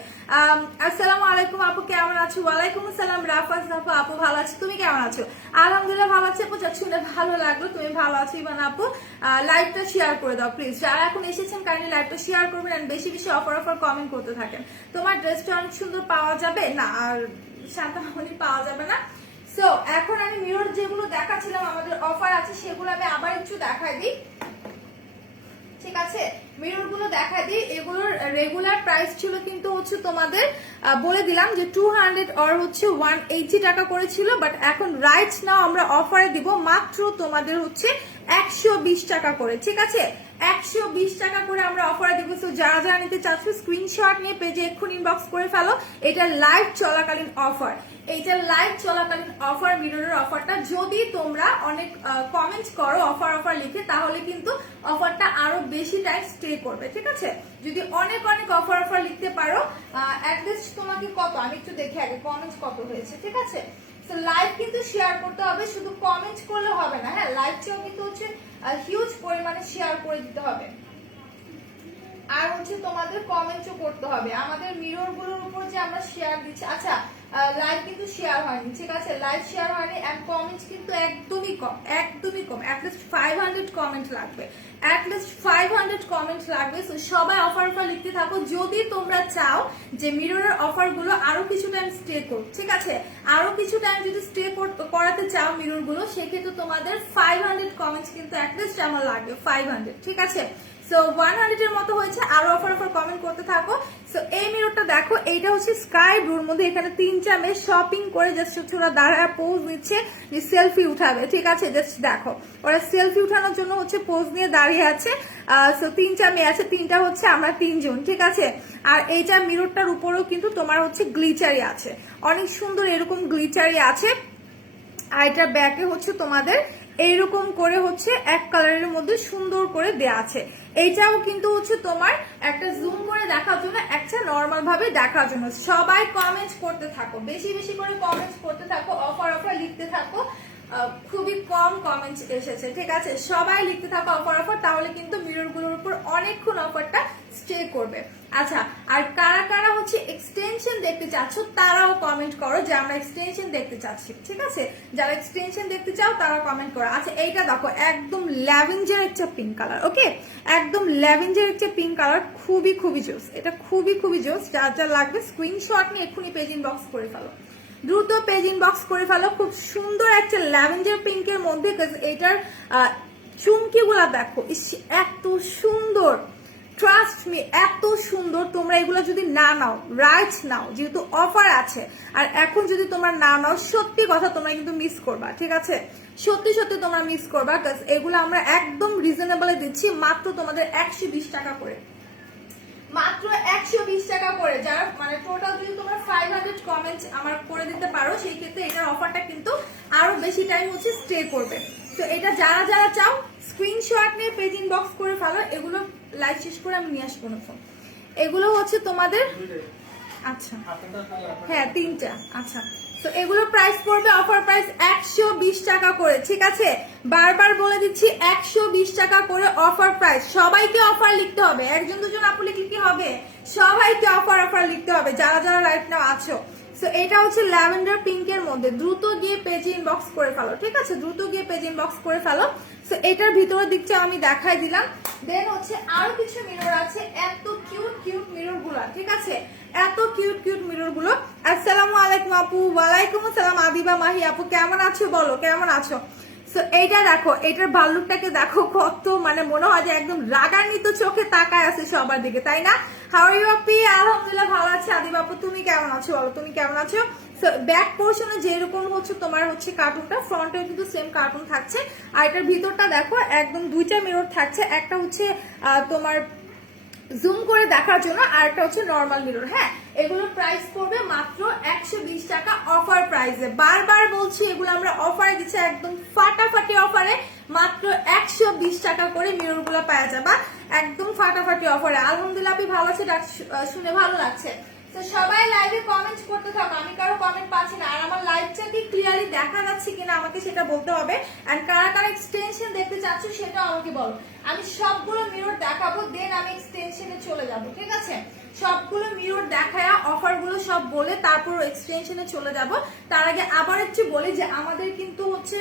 আসসালামু আলাইকুম আপু, কেমন আছো? ওয়ালাইকুম আসসালাম রাফাজ আপু। আপু ভালো আছো, তুমি কেমন আছো? আলহামদুলিল্লাহ ভালো আছি আপু, শুনে ভালো লাগলো তুমি ভালো আছো। ইভান আপু লাইভটা শেয়ার করে দাও প্লিজ, যারা এখন এসেছেন কাইন্ডলি লাইভটা শেয়ার করবেন এন্ড বেশি বেশি অফার অফার কমেন্ট করতে থাকেন। তোমার ড্রেসটা অনেক সুন্দর পাওয়া যাবে না, আর শান্তামণি পাওয়া যাবে না। সো এখন আমি মিরর যেগুলো দেখাচ্ছিলাম আমাদের অফার আছে সেগুলো আমি আবার একটু দেখাই দিই, ঠিক আছে? মিরর গুলো দেখা দিই, এগুলোর রেগুলার প্রাইস ছিল কিন্তু হচ্ছে তোমাদের বলে দিলাম যে 200 আর হচ্ছে 180 টাকা করে ছিল, বাট এখন রাইট নাও আমরা অফারে দিব মাত্র তোমাদের হচ্ছে 120 টাকা করে, ঠিক আছে? 120 টাকা করে আমরা অফারে দিব। তো যারা যারা নিতে চাচ্ছ স্ক্রিনশট নিয়ে পেজে এক্ষুনি ইনবক্স করে ফেলো, এটা লাইভ চলাকালীন অফার, এইটা লাইভ চলাকালীন অফার, মিররের অফারটা। যদি তোমরা অনেক কমেন্ট করো অফার অফার লিখে, তাহলে কিন্তু অফারটা আরো বেশি টাইম স্টে করবে, ঠিক আছে? যদি অনেক অনেক অফার অফার লিখতে পারো, অ্যাটলিস্ট তোমাকে কত, আমি একটু দেখে আগে কমেন্ট কত হয়েছে, ঠিক আছে? তো লাইভ কিন্তু শেয়ার করতে হবে, শুধু কমেন্ট করলে হবে না। হ্যাঁ, লাইভটাও কিন্তু হচ্ছে হিউজ পরিমাণে শেয়ার করে দিতে হবে, আর হচ্ছে তোমাদের কমেন্টও করতে হবে। আমাদের মিরর গুলোর উপর যে আমরা শেয়ার দিচ্ছি, আচ্ছা লাইভ কিন্তু শেয়ার হয়নি, ঠিক আছে? লাইভ শেয়ার হয়নি এন্ড কমেন্ট কিন্তু একদমই কম, একদমই কম। অ্যাটলিস্ট 500 কমেন্ট লাগবে, অ্যাটলিস্ট 500 কমেন্ট লাগবে। তো সবাই অফার অফার লিখতে থাকো যদি তোমরা চাও যে মিররের অফার গুলো আরো কিছু টাইম স্টে করুক, ঠিক আছে? আরো কিছু টাইম যদি স্টে করাতে চাও মিরর গুলো, সেক্ষেত্রে তোমাদের 500 কমেন্টস কিন্তু অ্যাটলিস্ট আমার লাগবে, 500, ঠিক আছে? সো 100 এর মতো হয়েছে, আরো অফার অফার কমেন্ট করতে থাকো। সো এই মিররটা দেখো, এইটা হচ্ছে স্কাই ব্লুর মধ্যে, এখানে 3টা মেয়ে শপিং করে জাস্ট ওরা দাঁড়ায় পোজ নিচ্ছে যে সেলফি উঠাবে, ঠিক আছে? জাস্ট দেখো ওরা সেলফি উঠানোর জন্য হচ্ছে পোজ নিয়ে দাঁড়িয়ে আছে। সো 3টা মেয়ে আছে, 3টা হচ্ছে আমরা 3জন, ঠিক আছে? আর এইটা মিররটার উপরেও কিন্তু তোমার হচ্ছে গ্লিচারি আছে, অনেক সুন্দর এরকম গ্লিচারি আছে। আর এটা ব্যাকে হচ্ছে তোমাদের এইরকম করে হচ্ছে এক কালারের মধ্যে সুন্দর করে দেয়া আছে। এইটাও কিন্তু হচ্ছে তোমার একটা জুম করে দেখার জন্য, একটা নর্মাল ভাবে দেখার জন্য। সবাই কমেন্ট করতে থাকো, বেশি বেশি করে কমেন্ট করতে থাকো, অফার অফার লিখতে থাকো। খুবই কম কমেন্ট এসেছে, ঠিক আছে? সবাই লিখতে থাকো অফার অফার, তাহলে কিন্তু মিরর গুলোর উপর অনেকক্ষণ অফারটা স্টে করবে। আচ্ছা, আর কারা কারা হচ্ছে এক্সটেনশন দেখতে চাচ্ছ তারাও কমেন্ট করো যে আমরা এক্সটেনশন দেখতে চাচ্ছি, ঠিক আছে? যারা এক্সটেনশন দেখতে চাও তারা কমেন্ট করো। আচ্ছা, এইটা দেখো একদম ল্যাভেঞ্জার একটা পিঙ্ক কালার, ওকে? একদম ল্যাভেঞ্জার একটা পিঙ্ক কালার, খুবই খুবই জোস, এটা খুবই খুবই জোস। যার যা লাগবে স্ক্রিনশট নিয়ে এক্ষুনি পেজ ইনবক্স করে ফেলো, দ্রুত পেজ ইনবক্স করে ফেলো। খুব সুন্দর একটা ল্যাভেঞ্জার পিঙ্কের মধ্যে, এটার চুমকি গুলা দেখো, এত সুন্দর, ট্রাস্ট মি এত সুন্দর। তোমরা এগুলো যদি না নাও, রাইট নাও, যেহেতু অফার আছে, আর এখন যদি তোমরা না নাও, সত্যি কথা তোমরা কিন্তু মিস করবা, ঠিক আছে? সত্যি সত্যি তোমরা মিস করবা, কারণ এগুলো আমরা একদম রিজনেবলে দিচ্ছি, মাত্র তোমাদের 120 টাকা করে, মাত্র 120 টাকা করে। যারা মানে টোটাল যদি তোমরা 500 কমেন্ট আমার করে দিতে পারো, সেই ক্ষেত্রে এটার অফারটা কিন্তু আরো বেশি টাইম হচ্ছে স্টে করবে। তো এটা যারা যারা চাও স্ক্রিনশট নিয়ে পেজ ইনবক্স করে ফেলো। এগুলো লাইভ শেষ করে আমি নিয়ে আসবো না, এগুলো হচ্ছে তোমাদের, আচ্ছা হ্যাঁ 3টা। আচ্ছা, তো এগুলো প্রাইস পড়বে অফার প্রাইস 120 টাকা করে, ঠিক আছে? বারবার বলে দিচ্ছি 120 টাকা করে অফার প্রাইস। সবাইকে অফার লিখতে হবে, একজন দুজন আপু লিখলে কি হবে? সবাইকে অফার অফার লিখতে হবে যারা যারা রাইট নাও আছো। সো এটা হচ্ছে ল্যাভেন্ডার পিঙ্কের মধ্যে, দ্রুত গিয়ে পেজে ইনবক্স করে ফেলো, ঠিক আছে? দ্রুত গিয়ে পেজে ইনবক্স করে ফেলো। সো এটার ভিতরের দিকটা আমি দেখাই দিলাম। দেন হচ্ছে আরো কিছু মিরর আছে, এত কিউট কিউট মিরর গুলা, ঠিক আছে? এত কিউট কিউট মিরর গুলো। আসসালামু আলাইকুম আপু। ওয়ালাইকুম আসসালাম আদিবা মাহি আপু, কেমন আছো বলো, কেমন আছো? সো এইটা দেখো, এটার ভাল্লুকটাকে দেখো কত, মানে মনে হয় যে একদম রাগান্বিত চোখে তাকায় আছে সবার দিকে, তাই না? হাউ আর ইউ আপি? আলহামদুলিল্লাহ ভালো আছে। আদিবা আপু তুমি কেমন আছো বলো, তুমি কেমন আছো? সো ব্যাক পোর্শনে যেরকম হচ্ছে তোমার হচ্ছে কার্টুনটা, ফ্রন্টেও কিন্তু সেম কার্টুন থাকছে। আর এটার ভিতরটা দেখো একদম 2টা মিরর থাকছে, একটা হচ্ছে তোমার জুম করে দেখার জন্য, আর একটা হচ্ছে নর্মাল মিরর। হ্যাঁ, এগুলোর প্রাইস পড়বে মাত্র 120 টাকা অফার প্রাইসে। বারবার বলছি এগুলো আমরা অফারে দিচ্ছি, একদম ফাটাফাটি অফারে মাত্র 120 টাকা করে মিরর গুলো পাওয়া যাবে, একদম ফাটাফাটি অফারে। আলহামদুলিল্লাহ আপনি ভালো আছে, শুনে ভালো লাগছে। তো সবাই লাইভে কমেন্ট করতে থাকো, আমি কারো কমেন্ট পাচ্ছি না। আর আমার লাইভটা কি ক্লিয়ারলি দেখা যাচ্ছে কিনা আমাকে সেটা বলতে হবে। এন্ড কারা কারা এক্সটেনশন দেখতে চাচ্ছ সেটাও আমাকে বলো। আমি সবগুলো মিরর দেখাবো, দেন আমি এক্সটেনশনে চলে যাব, ঠিক আছে? সবগুলো মিরর দেখায়া অফার গুলো সব বলে তারপর এক্সটেনশনে চলে যাব। তার আগে আবার একটু বলি যে আমাদের কিন্তু হচ্ছে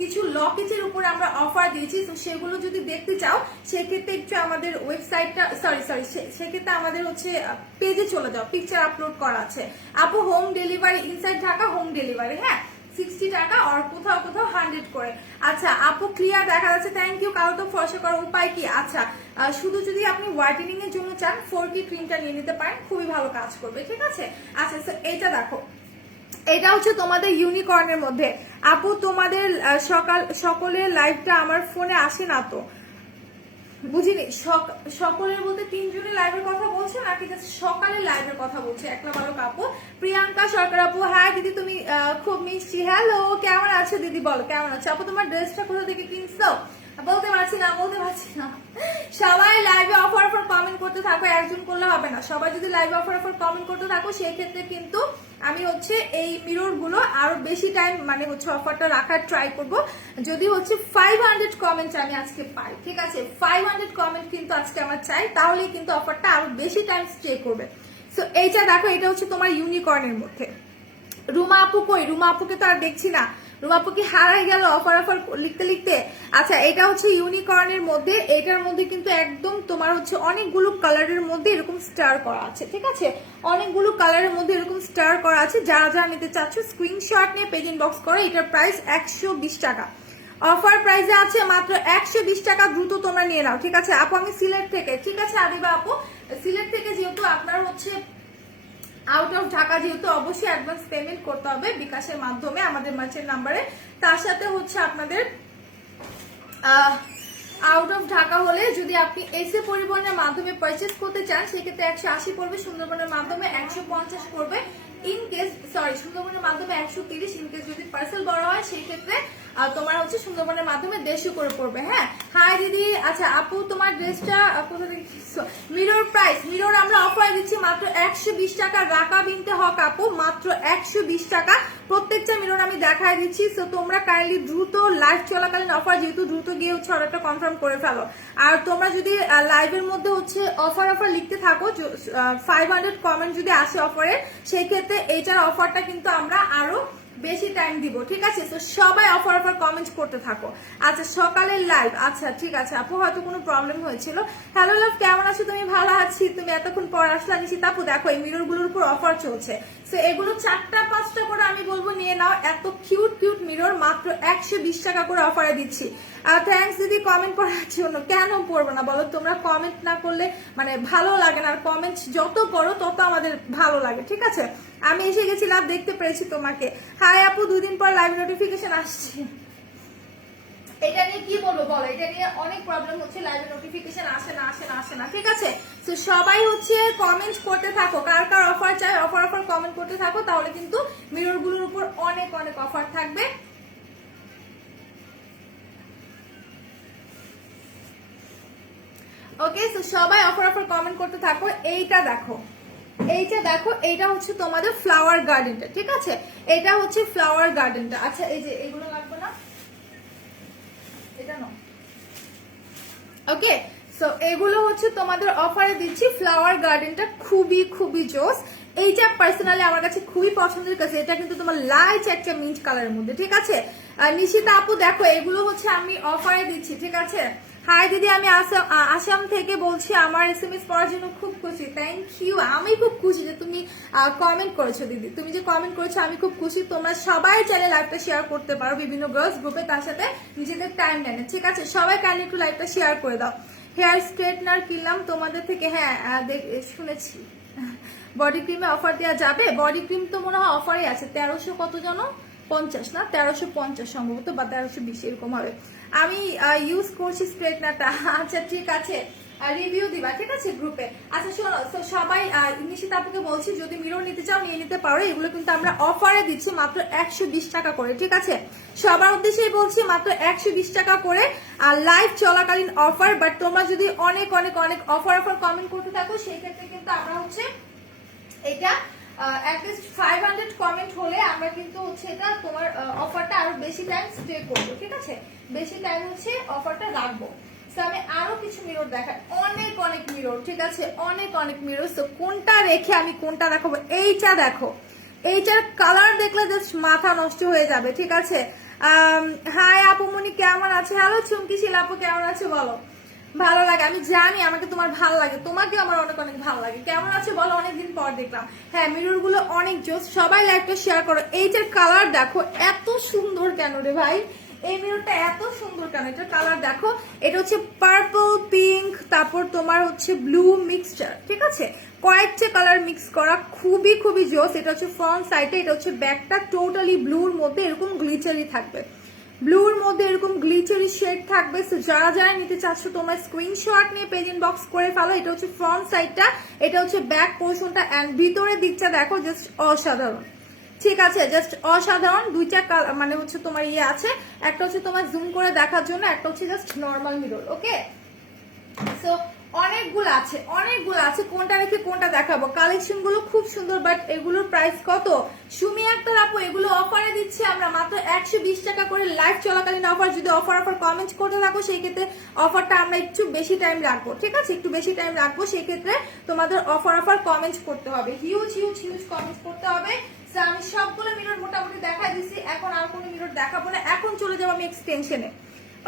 কিছু লকেটের উপর আমরা অফার দিয়েছি, তো সেগুলো যদি দেখতে চাও সেক্ষেত্রে একটু আমাদের ওয়েবসাইটটা সেক্ষেত্রে আমাদের হচ্ছে পেজে চলে যাও, পিকচার আপলোড করা আছে। আপু home delivery, inside Dhaka home delivery, হ্যাঁ 60 টাকা, আর কোথাও কোথাও 100 করে। আচ্ছা আপু ক্লিয়ার দেখা যাচ্ছে, থ্যাংক ইউ। কারো তো ফর্সা করার উপায় কি? আচ্ছা শুধু যদি আপনি হোয়াইটেনিং এর জন্য চান 4K ক্রিমটা নিয়ে নিতে পারেন, খুবই ভালো কাজ করবে, ঠিক আছে? আচ্ছা এইটা দেখো, এটা হচ্ছে তোমাদের ইউনিকর্নের মধ্যে। আপু তোমাদের সকলের লাইভটা আমার ফোনে আসে না তো, বুঝিনি। সকলের বলতে 3 জনের লাইভের কথা বলছে নাকি সকালের লাইভের কথা বলছে? একলা ভালো আপু। প্রিয়াঙ্কা সরকার আপু, হ্যাঁ দিদি তুমি খুব মিষ্টি। হ্যালো, কেমন আছো দিদি? বলো কেমন আছো আপু? তোমার ড্রেসটা কোথা থেকে কিনছো? বলতে পারছি না। সবাই লাইভে অফার কমেন্ট করতে থাকো, একজন করলে হবে না। সবাই যদি লাইভে অফার কমেন্ট করতে থাকো সেই ক্ষেত্রে কিন্তু আমি হচ্ছে এই মিরর গুলো আরো বেশি টাইম মানে হচ্ছে অফারটা রাখার ট্রাই করব। যদি হচ্ছে 500 কমেন্ট আমি আজকে পাই, ঠিক আছে? 500 কমেন্ট কিন্তু আজকে আমার চাই, তাহলেই কিন্তু অফারটা আরো বেশি টাইম স্টে করবে। সো এইটা দেখো, এটা হচ্ছে তোমার ইউনিকর্নের মধ্যে। রুমা আপু কই? রুমা আপুকে তো আর দেখছি না। রুমা আপু কি হারাই গেল অফার লিখতে লিখতে? আচ্ছা এটা হচ্ছে ইউনিকর্নের মধ্যে, এটার মধ্যে কিন্তু একদম তোমার হচ্ছে অনেকগুলো কালারের মধ্যে এরকম স্টার করা আছে, ঠিক আছে? অনেকগুলো কালারের মধ্যে এরকম স্টার করা আছে। যারা যারা নিতে চাচ্ছ স্ক্রিনশট নিয়ে পেজ ইনবক্স করো। এটার প্রাইস 120 টাকা, অফার প্রাইসে আছে মাত্র 120 টাকা। দ্রুত তোমরা নিয়ে নাও, ঠিক আছে? আপু আমি সিলেট থেকে, ঠিক আছে আদিবা আপু, সিলেট থেকে যেহেতু আপনার হচ্ছে আউট অফ ঢাকা, যেহেতু অবশ্যই অ্যাডভান্স পেমেন্ট করতে হবে বিকাশের মাধ্যমে আমাদের মার্চেন্ট নাম্বারে। তার সাথে হচ্ছে আপনাদের আউট অফ ঢাকা হলে যদি আপনি এসে পরিবহনের মাধ্যমে পারচেস করতে চান সেক্ষেত্রে 180 পড়বে, সুন্দরবনের মাধ্যমে 150 পড়বে, সুন্দরবনের মাধ্যমে 130। ইনকেস যদি পার্সেল বড় হয় সেই ক্ষেত্রে তোমার হচ্ছে সুন্দরবনের মাধ্যমে 150 করে পড়বে। হ্যাঁ হাই দিদি। আচ্ছা আপু তোমার ড্রেসটা কোথা থেকে? মিরর প্রাইস, মিরর আমরা অফার দিচ্ছি মাত্র 120 টাকা। রাকা বিনতে হক আপু, মাত্র 120 টাকা। প্রত্যেকটা মিরর আমি দেখাই দিচ্ছি। সো তোমরা কাইন্ডলি দ্রুত লাইভ চলাকালীন অফার, যেহেতু দ্রুত গিয়ে হচ্ছে অর্ডারটা কনফার্ম করে ফেলো। আর তোমরা যদি লাইভের মধ্যে হচ্ছে অফার লিখতে থাকো, 500 কমেন্ট যদি আসে অফারের, সেই ক্ষেত্রে এইটার অফারটা কিন্তু আমরা আরো বেশি টাইম দিব, ঠিক আছে? তো সবাই অফার কমেন্ট করতে থাকো। আচ্ছা সকালের লাইভ, আচ্ছা ঠিক আছে আপু, হয়তো কোনো প্রবলেম হয়েছিল। হ্যালো লাভ, কেমন আছো তুমি? ভালো আছি। তুমি এতক্ষণ পর আসলা নিশিত আপু। দেখো এই মিরর গুলোর উপর অফার চলছে, তো এগুলো 4টা 5টা করে আমি বলবো নিয়ে নাও। এত কিউট মিরর মাত্র 120 টাকা করে অফারে দিচ্ছি। আর থ্যাংকস দিদি কমেন্ট করার জন্য। কেন পড়বো না বলো? তোমরা কমেন্ট না করলে মানে ভালো লাগে না, আর কমেন্ট যত করো তত আমাদের ভালো লাগে, ঠিক আছে? আমি এসে গেছিলাম, দেখতে পেরেছি তোমাকে। হাই আপু, 2 দিন পর লাইভ নোটিফিকেশন আসছে। এটা নিয়ে কি বলবো বলো? এটা নিয়ে অনেক প্রবলেম হচ্ছে, লাইভ নোটিফিকেশন আসে না, ঠিক আছে? তো সবাই হচ্ছে কমেন্ট করতে থাকো, কার কার অফার চাই অফার কমেন্ট করতে থাকো, তাহলে কিন্তু মিরর গুলোর উপর অনেক অফার থাকবে। ওকে, তো সবাই অফার কমেন্ট করতে থাকো। এইটা দেখো, এইটা হচ্ছে তোমাদের ফ্লাওয়ার গার্ডেনটা, ঠিক আছে? এটা হচ্ছে ফ্লাওয়ার গার্ডেনটা। আচ্ছা এই যে এগুলো লাগবে না, এটা নাও। ওকে, সো এগুলো হচ্ছে তোমাদের অফারে দিচ্ছি। ফ্লাওয়ার গার্ডেনটা খুবই জোস। এইটা পার্সোনালি আমার কাছে খুবই পছন্দের কাছে। এটা কিন্তু তোমার লাইট একটা মিন্ট কালারের মধ্যে, ঠিক আছে? নিশিতা আপু দেখো, এগুলো হচ্ছে আমি অফারে দিচ্ছি, ঠিক আছে? হাই দিদি, আমি আসাম থেকে বলছি। আমার SMS পড়ার জন্য খুব খুশি, থ্যাংক ইউ। আমি খুব খুশি যে তুমি কমেন্ট করেছো দিদি, তুমি যে কমেন্ট করেছো আমি খুব খুশি। তোমরা সবাই চাইলে লাইভটা শেয়ার করতে পারো বিভিন্ন গার্লস গ্রুপে, তার সাথে নিজেদের টাইম নেন, ঠিক আছে? সবাই কাইন্ডলি একটু লাইভটা শেয়ার করে দাও। হেয়ার স্ট্রেটনার কিনলাম তোমাদের থেকে, হ্যাঁ শুনেছি। বডি ক্রিমে অফার দেওয়া যাবে? বডি ক্রিম তো মনে হয় অফারে আছে, 1300 কত জন 50 না, 1350 সম্ভবত, বা 1320 এরকম হবে। আমি ইউজ করছি স্ট্রেটনারটা। আচ্ছা ঠিক আছে, রিভিউ দিবা, ঠিক আছে, গ্রুপে। আচ্ছা শোনো, তো সবাই নিশিতা আপুকে বলছি যদি মিরর নিতে চাও নিয়ে নিতে পারো, এগুলো কিন্তু আমরা অফারে দিচ্ছি মাত্র 120 টাকা করে, ঠিক আছে। সবার উদ্দেশ্যেই বলছি মাত্র 120 টাকা করে, আর লাইভ চলাকালীন অফার। বাট তোমরা যদি অনেক অনেক অনেক অফার কমেন্ট করতে থাকো সেই ক্ষেত্রে কিন্তু আমরা হচ্ছে এটা অ্যাটলিস্ট 500 কমেন্ট হলে আমরা কিন্তু হচ্ছে এটা তোমার অফারটা আরো বেশি টাইম স্টে করবো, ঠিক আছে, বেশি টাইম হচ্ছে অফারটা রাখবো। তো আমি আরো কিছু মিরর দেখাই, অনেক অনেক মিরর, ঠিক আছে, অনেক অনেক মিরর। তো কোনটা রেখে আমি কোনটা দেখাবো, এইটা দেখো, এইটার কালার দেখলে জাস্ট মাথা নষ্ট হয়ে যাবে, ঠিক আছে। হাই আপুমনি কেমন আছে? হ্যালো চুমকি শিলা আপু কেমন আছে বলো? ভালো লাগে, আমি জানি আমাকে তোমার ভালো লাগে, তোমাকে আমার অনেক অনেক ভালো লাগে। কেমন আছে বলো, অনেকদিন পর দেখলাম। হ্যাঁ মিরর গুলো অনেক জোস, সবাই লাইকটা শেয়ার করো। এইটার কালার দেখো এত সুন্দর কেন রে ভাই, এই মিররটা এত সুন্দর কেন, এটার কালার দেখো, এটা হচ্ছে পার্পল পিঙ্ক, তারপর তোমার হচ্ছে ব্লু মিক্সচার, ঠিক আছে, কয়েকটা কালার মিক্স করা, খুবই খুবই জোস। এটা হচ্ছে ফ্রন্ট সাইডে, এটা হচ্ছে ব্যাকটা টোটালি ব্লুর মধ্যে এরকম গ্লিচারি থাকবে, ব্লুর মধ্যে এরকম গ্লিচারি শেড থাকবে। সো যারা যারা নিতে চাচ্ছ তোমরা স্ক্রিনশট নিয়ে পেজ ইনবক্স করে ফেলো। এটা হচ্ছে ফ্রন্ট সাইডটা, এটা হচ্ছে ব্যাক পোর্শনটা, এন্ড ভিতরের দিকটা দেখো জাস্ট অসাধারণ, ঠিক আছে, জাস্ট অসাধারণ। দুইটা মানে হচ্ছে তোমার ইয়ে আছে, একটা হচ্ছে তোমার জুম করে দেখার জন্য, একটা হচ্ছে জাস্ট নর্মাল মিরর, ওকে। সো অনেকগুলো আছে, অনেকগুলো আছে, কোনটা রেখে কোনটা দেখাবো। কালেকশন গুলো খুব সুন্দর, বাট এগুলোর প্রাইস কত? সুমি আক্তার আপু এগুলো অফারে দিচ্ছি আমরা মাত্র 120 টাকা করে, লাইভ চলাকালীন অফার। যদি অফার কমেন্ট করতে থাকো সেই ক্ষেত্রে অফারটা আমরা একটু বেশি টাইম রাখবো, ঠিক আছে, একটু বেশি টাইম রাখবো, সেই ক্ষেত্রে তোমাদের অফার কমেন্ট করতে হবে, হিউজ হিউজ হিউজ কমেন্ট করতে হবে। আমি সবগুলো মিরর মোটামুটি দেখা দিচ্ছি, এখন আর কোনো মিরর দেখাবো না, এখন চলে যাবো আমি এক্সটেনশনে,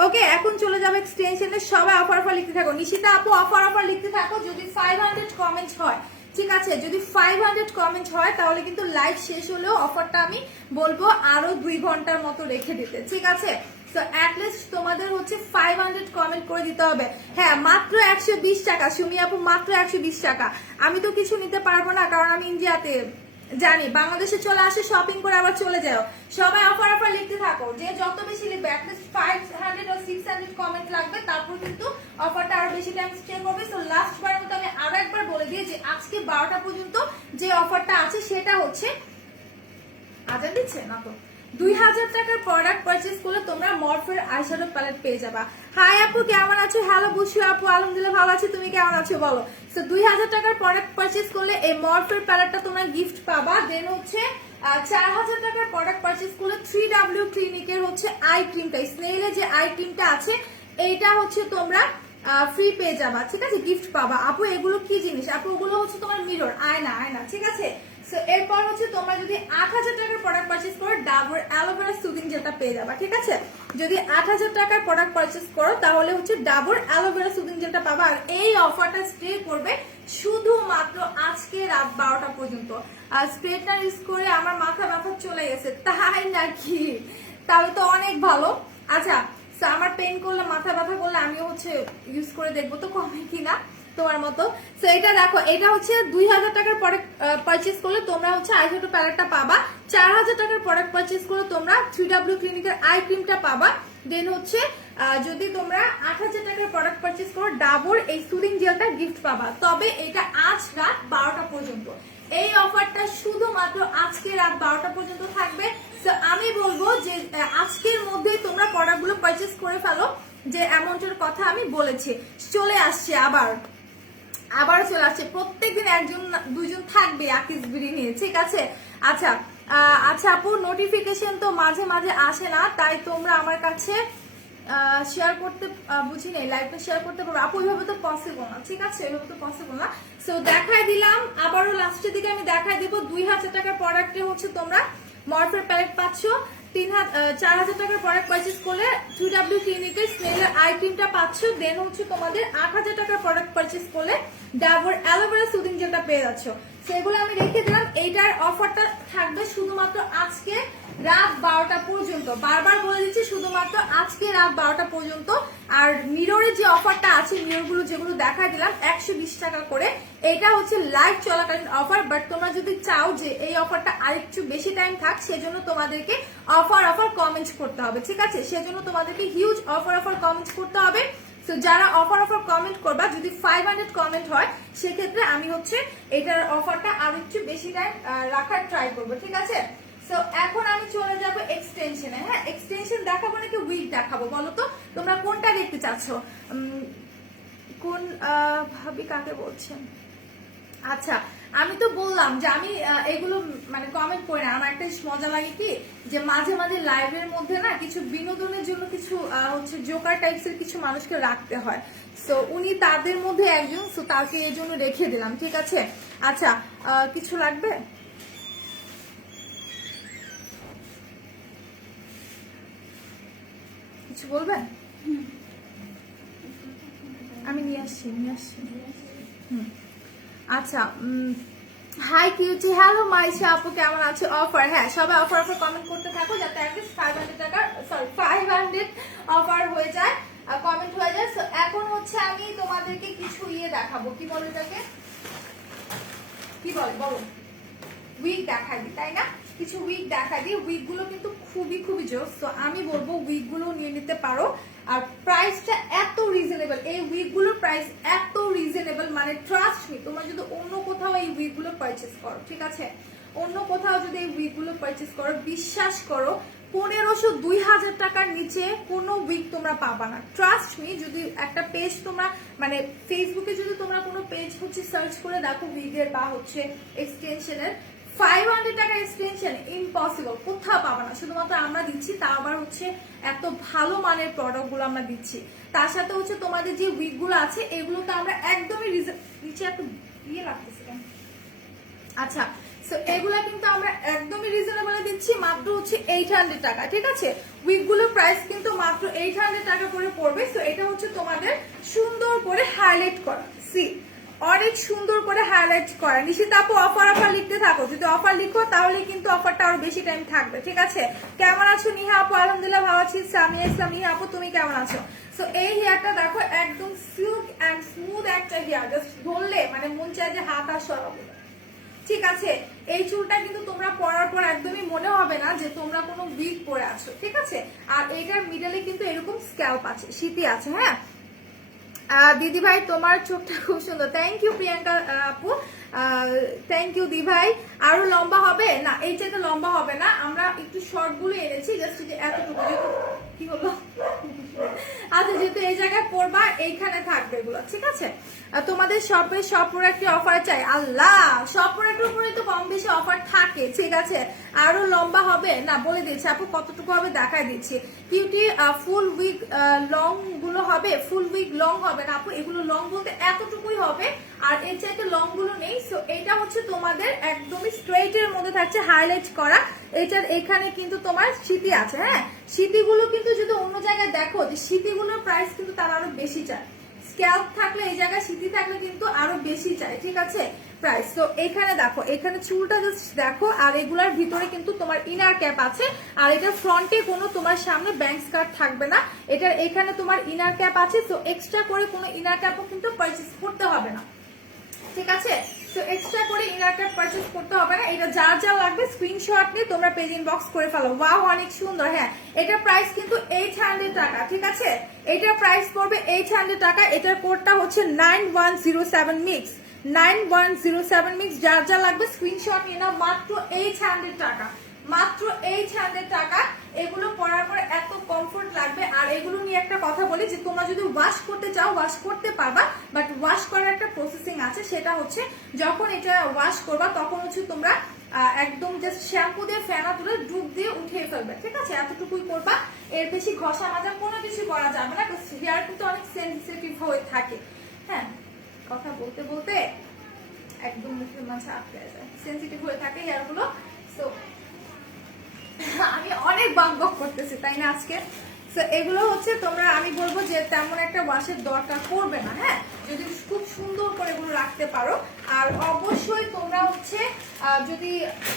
ওকে, এখন চলে যাবে এক্সটেনশনে। সবাই অফার লিখতে থাকো, নিশিতা আপু অফার লিখতে থাকো। যদি 500 কমেন্ট হয়, ঠিক আছে, যদি 500 কমেন্ট হয় তাহলে কিন্তু লাইভ শেষ হলেও অফারটা আমি বলবো আরো 2 ঘন্টার মতো রেখে দিতে, ঠিক আছে। তো অ্যাটলিস্ট তোমাদের হচ্ছে 500 কমেন্ট করে দিতে হবে। হ্যাঁ মাত্র 120 টাকা সুমি আপু, মাত্র 120 টাকা। আমি তো কিছু নিতে পারবো না কারণ আমি ইন্ডিয়াতে, জানি, বাংলাদেশে চলে আসে শপিং করে আবার চলে যাও। সবাই অফার লিখতে থাকো, যে যত বেশি লিখবে অ্যাটলিস্ট 500 or 600 কমেন্ট লাগবে, তারপর কিন্তু অফারটা আরো বেশি টাইম স্টে করবে। সো লাস্ট বার মতো আমি আরো একবার বলে দিই যে আজকে 12টা পর্যন্ত যে অফারটা আছে সেটা হচ্ছে, আজান দিচ্ছে না তো, 2000 টাকার প্রোডাক্ট পারচেজ করলে তোমরা মরফের আইশ্যাডো প্যালেট পেয়ে যাবা। হাই আপু কেমন আছো? হ্যালো বুশু আপু, আলহামদুলিল্লাহ ভালো আছি, তুমি কেমন আছো বলো? সো 2000 টাকার প্রোডাক্ট পারচেজ করলে এই মরফের প্যালেটটা তোমরা গিফট পাবা। দেন হচ্ছে 4000 টাকার প্রোডাক্ট পারচেজ করলে 3W ক্লিনিকের হচ্ছে আই ক্রিমটা, স্নেইলের যে আই ক্রিমটা আছে এইটা হচ্ছে তোমরা ফ্রি পেয়ে যাবা, ঠিক আছে, গিফট পাবা। আপু এগুলো কি জিনিস? আপু ওগুলো হচ্ছে তোমার মিরর, আয়না, ঠিক আছে। সো এরপর হচ্ছে তোমরা যদি 8000 টাকার প্রোডাক্ট পারচেজ করো ডাবর অ্যালোভেরা সুদিং জেলটা পেয়ে যাবা, ঠিক আছে। যদি 8000 টাকার প্রোডাক্ট পারচেজ করো তাহলে হচ্ছে ডাবর অ্যালোভেরা সুদিং জেলটা পাবা। আর এই অফারটা স্টে করবে শুধুমাত্র আজকে রাত 12টা পর্যন্ত। আর স্ট্রেটনার ইউজ করে আমার মাথা ব্যথা চলে গেছে, তাই নাকি? তাহলে তো অনেক ভালো। আচ্ছা আমার পেন করলে, মাথা ব্যথা করলে আমিও হচ্ছে ইউজ করে দেখবো তো কমে কিনা তোমার মতো। সো এটা দেখো, এটা হচ্ছে 2000 টাকার প্রোডাক্ট পারচেজ করলে তোমরা হচ্ছে আইশ্যাডো প্যালেটটা পাবা। 4000 টাকার প্রোডাক্ট পারচেজ করলে তোমরা 3W ক্লিনিকের আই ক্রিমটা পাবা। দেন হচ্ছে যদি তোমরা 8000 টাকার প্রোডাক্ট পারচেজ করো ডাবর এই সুদিং জেলটা গিফট পাবা। তবে এটা আজ রাত 12টা পর্যন্ত, এই অফারটা শুধুমাত্র আজকে রাত 12টা পর্যন্ত থাকবে। তো আমি বলবো যে আজকের মধ্যেই তোমরা প্রোডাক্টগুলো পারচেজ করে ফেলো, যে অ্যামাউন্টের কথা আমি বলেছি। চলে আসছে আবার চলে আসছে, প্রত্যেকদিন একজন দুইজন থাকবে আকিস বিড়ি নিয়ে, ঠিক আছে। আচ্ছা আচ্ছা আপু নোটিফিকেশন তো মাঝে মাঝে আসে না, তাই তোমরা আমার কাছে শেয়ার করতে, বুঝি নেই, লাইভটা শেয়ার করতে পারবো আপু, ওইভাবে তো পসিবল না, ঠিক আছে, ওইভাবে তো পসিবল না। সো দেখাই দিলাম, আবারও লাস্টের দিকে আমি দেখাই দিব। 2000 টাকার প্রোডাক্টে হচ্ছে তোমরা মরফের প্যালেট পাচ্ছ, 4000 টাকার প্রোডাক্ট পারচেজ করলে 2W ক্লিনিকের স্নেলের আই ক্রিমটা পাচ্ছ। দেন হচ্ছে তোমাদের 8000 টাকার প্রোডাক্ট পারচেজ করলে ডাবর অ্যালোভেরা সুদিং জেলটা পেয়ে যাচ্ছ। সেগুলো আমি রেখে দিলাম। এইটার অফারটা থাকবে শুধুমাত্র আজকে রাত 12টা পর্যন্ত, বারবার বলে দিচ্ছি শুধুমাত্র আজকে রাত 12টা পর্যন্ত। আর মিররের যে অফারটা আছে, মিররগুলো যেগুলো দেখাই দিলাম 120 টাকা করে, এটা হচ্ছে লাইভ চলাকালীন অফার। বাট তোমরা যদি চাও যে এই অফারটা আরেকটু বেশি টাইম থাক, সেজন্য তোমাদেরকে অফার কমেন্ট করতে হবে, ঠিক আছে, সেজন্য তোমাদেরকে হিউজ অফার কমেন্ট করতে হবে। সো যারা অফার কমেন্ট করবা, যদি 500 কমেন্ট হয় সেক্ষেত্রে আমি হচ্ছে এটার অফারটা আরো একটু বেশি টাইম রাখার ট্রাই করবো, ঠিক আছে? সো এখন আমি চলে যাব এক্সটেনশনে। হ্যাঁ, এক্সটেনশন দেখাবো নাকি উইক দেখাবো বলো তো, তোমরা কোনটা দেখতে চাচ্ছ? কোন ভাবি কাকে বলছেন? আচ্ছা, আমি তো বললাম যে আমি এগুলো মানে কমেন্ট করি না। আমার একটা মজা লাগে কি, যে মাঝে মাঝে লাইভের মধ্যে না কিছু বিনোদনের জন্য কিছু হচ্ছে জোকার টাইপসের কিছু মানুষকে রাখতে হয়। সো উনি তাদের মধ্যে একজন, সো তাকে এর জন্য রেখে দিলাম, ঠিক আছে? আচ্ছা, কিছু লাগবে? কিছু বলবেন? আমি নিয়ে আসছি। আচ্ছা, হাই কিউটি, হ্যালো মাইশা আপু, কেমন আছো? অফার, হ্যাঁ সবাই অফার কমেন্ট করতে থাকো যাতে অ্যাটলিস্ট 500 টাকা, সরি 500 অফার হয়ে যায়, কমেন্ট হয়ে যায়। So, এখন হচ্ছে আমি তোমাদেরকে কিছু দেখাবো, কি বলো এটাকে, কি বলো, উইক দেখাই দিই, তাই না? কিছু উইক দেখাই দিই। উইক গুলো কিন্তু খুবই জোস। তো আমি বলবো উইক গুলো নিয়ে নিতে পারো। আর প্রাইসটা এত রিজনেবল, এই উইক গুলোর প্রাইস এত রিজনেবল, মানে ট্রাস্ট মি, তোমরা যদি অন্য কোথাও এই উইক গুলো পারচেস করো, ঠিক আছে, অন্য কোথাও যদি এই উইক গুলো পারচেস করো, বিশ্বাস করো 1500-2000 টাকার নিচে কোনো উইক তোমরা পাবা না। ট্রাস্ট মি, যদি একটা পেজ তোমরা মানে ফেসবুকে যদি তোমরা কোনো পেজ হচ্ছে সার্চ করে দেখো উইগের বা হচ্ছে এক্সটেনশনের, 500 টাকা এক্সটেনশন ইম্পসিবল, কোথাও পাবা না। শুধুমাত্র আমরা দিচ্ছি, তা আবার হচ্ছে এত ভালো মানের প্রোডাক্ট গুলো আমরা দিচ্ছি। তার সাথে হচ্ছে তোমাদের যে উইক গুলো আছে এগুলোতে আমরা একদমই নিচে এত লাগতেছে। আচ্ছা, সো এগুলা কিন্তু আমরা একদমই রিজনেবল দিচ্ছি, মাত্র হচ্ছে 800 টাকা, ঠিক আছে? উইক গুলোর প্রাইস কিন্তু মাত্র 800 টাকা করে পড়বে। সো এটা হচ্ছে তোমাদের সুন্দর করে হাইলাইট করা, সি অনেক সুন্দর করে হাইলাইট করা। নিশিত আপু অফার লিখতে থাকো, যদি অফার লিখো তাহলে কিন্তু অফারটা আরো বেশি টাইম থাকবে, ঠিক আছে? কেমন আছো নিহা আপু? আলহামদুলিল্লাহ ভালো আছি। সামিয়া ইসলাম, নিহা আপু তুমি কেমন আছো? সো এই হেয়ারটা দেখো, একদম সিল্ক এন্ড স্মুথ একটা হেয়ার, জাস্ট ধরলে মানে মন চায় যে হাত আর সরাবো, ঠিক আছে? এই চুলটা কিন্তু তোমরা পরার পর একদমই মনে হবে না যে তোমরা কোনো উইগ পরে আছো, ঠিক আছে? আর এটার মিডলে কিন্তু এরকম স্ক্যাল্প আছে, শীতি আছে। হ্যাঁ দিদি ভাই, তোমার চোখটা খুব সুন্দর, থ্যাংক ইউ প্রিয়াঙ্কা আপু, থ্যাংক ইউ দি ভাই। আরো লম্বা হবে না, এই চাইতে লম্বা হবে না, আমরা একটু শর্ট গুলো এনেছি, জাস্ট যে এতটুকু, কি হলো আচ্ছা, যেহেতু এই জায়গায় পড়বা এইখানে থাকবে এগুলো, ঠিক আছে? তোমাদের শপে সব প্রোডাক্টে অফার চাই, আল্লাহ সব প্রোডাক্টের উপরে তো কম বেশি অফার থাকে, ঠিক আছে? আরো লম্বা হবে না, বলে দিচ্ছি আপু কতটুকু হবে দেখাই দিচ্ছি। কিউটি ফুল উইক লং গুলো হবে, ফুল উইক লং হবে না আপু, এগুলো লং বলতে এতটুকুই হবে, আর এর চাইতে লং গুলো নেই। সো এটা হচ্ছে তোমাদের একদমই স্ট্রেইট এর মধ্যে থাকছে, হাইলাইট করা। এটার এখানে কিন্তু তোমার শীতি আছে। হ্যাঁ, শীতিগুলো কিন্তু যদি অন্য জায়গায় দেখো যে শীতিগুলোর প্রাইস কিন্তু তারা আরো বেশি চায়, স্ক্যাল্প থাকলে এই জায়গায় শীতি থাকলে কিন্তু আরো বেশি চায়, ঠিক আছে? প্রাইস তো এখানে দেখো, এখানে চুলটা জাস্ট দেখো, আর এগুলার ভিতরে কিন্তু তোমার ইনার ক্যাপ আছে, আর এটার ফ্রন্টে কোনো তোমার সামনে ব্যাংক স্কার্ট থাকবে না, এটার এখানে তোমার ইনার ক্যাপ আছে। তো এক্সট্রা করে কোনো ইনার ক্যাপও কিন্তু পারচেস করতে হবে না, ঠিক আছে? তো এক্সট্রা করে ইনার ক্যাপ পারচেস করতে হবে না। এটা যা লাগবে স্ক্রিনশট নিয়ে তোমরা পেজ ইনবক্স করে ফেলো। ওয়াও, অনেক সুন্দর। হ্যাঁ, এটার প্রাইস কিন্তু 800 টাকা, ঠিক আছে? এটার প্রাইস পড়বে 800 টাকা। এটার কোডটা হচ্ছে 9107 মিক্স, 9107 মিক্স। যা লাগবে স্ক্রিনশট নিয়ে নাও, মাত্র 800 টাকা, মাত্র 800 টাকা। এগুলো পরার পর এত কমফোর্ট লাগবে। আর এগুলো নিয়ে একটা কথা বলি, যে তোমরা যদি ওয়াশ করতে চাও ওয়াশ করতে পারবা, বাট ওয়াশ করার একটা প্রসেসিং আছে, সেটা হচ্ছে যখন এটা ওয়াশ করবা তখন হচ্ছে তোমরা একদম জাস্ট শ্যাম্পু দিয়ে ফেনা তুলে ডুব দিয়ে উঠিয়ে ফেলবে, ঠিক আছে? এতটুকুই করবা, এর বেশি ঘষা মাজা কোনো কিছু করা যাবে না, হেয়ার কিন্তু অনেক সেন্সিটিভ হয়ে থাকে। হ্যাঁ, কথা বলতে বলতে একদম মুখের মাঝে আটকে যায়, সেন্সিটিভ হয়ে থাকে হেয়ার গুলো। সো আমি অনেক বক করতেছি, তাই না আজকে? তো এগুলো হচ্ছে তোমরা, আমি বলবো যে তেমন একটা ওয়াশের দরকার পড়বে না। হ্যাঁ, যদি খুব সুন্দর করে এগুলো রাখতে পারো। আর অবশ্যই তোমরা হচ্ছে যদি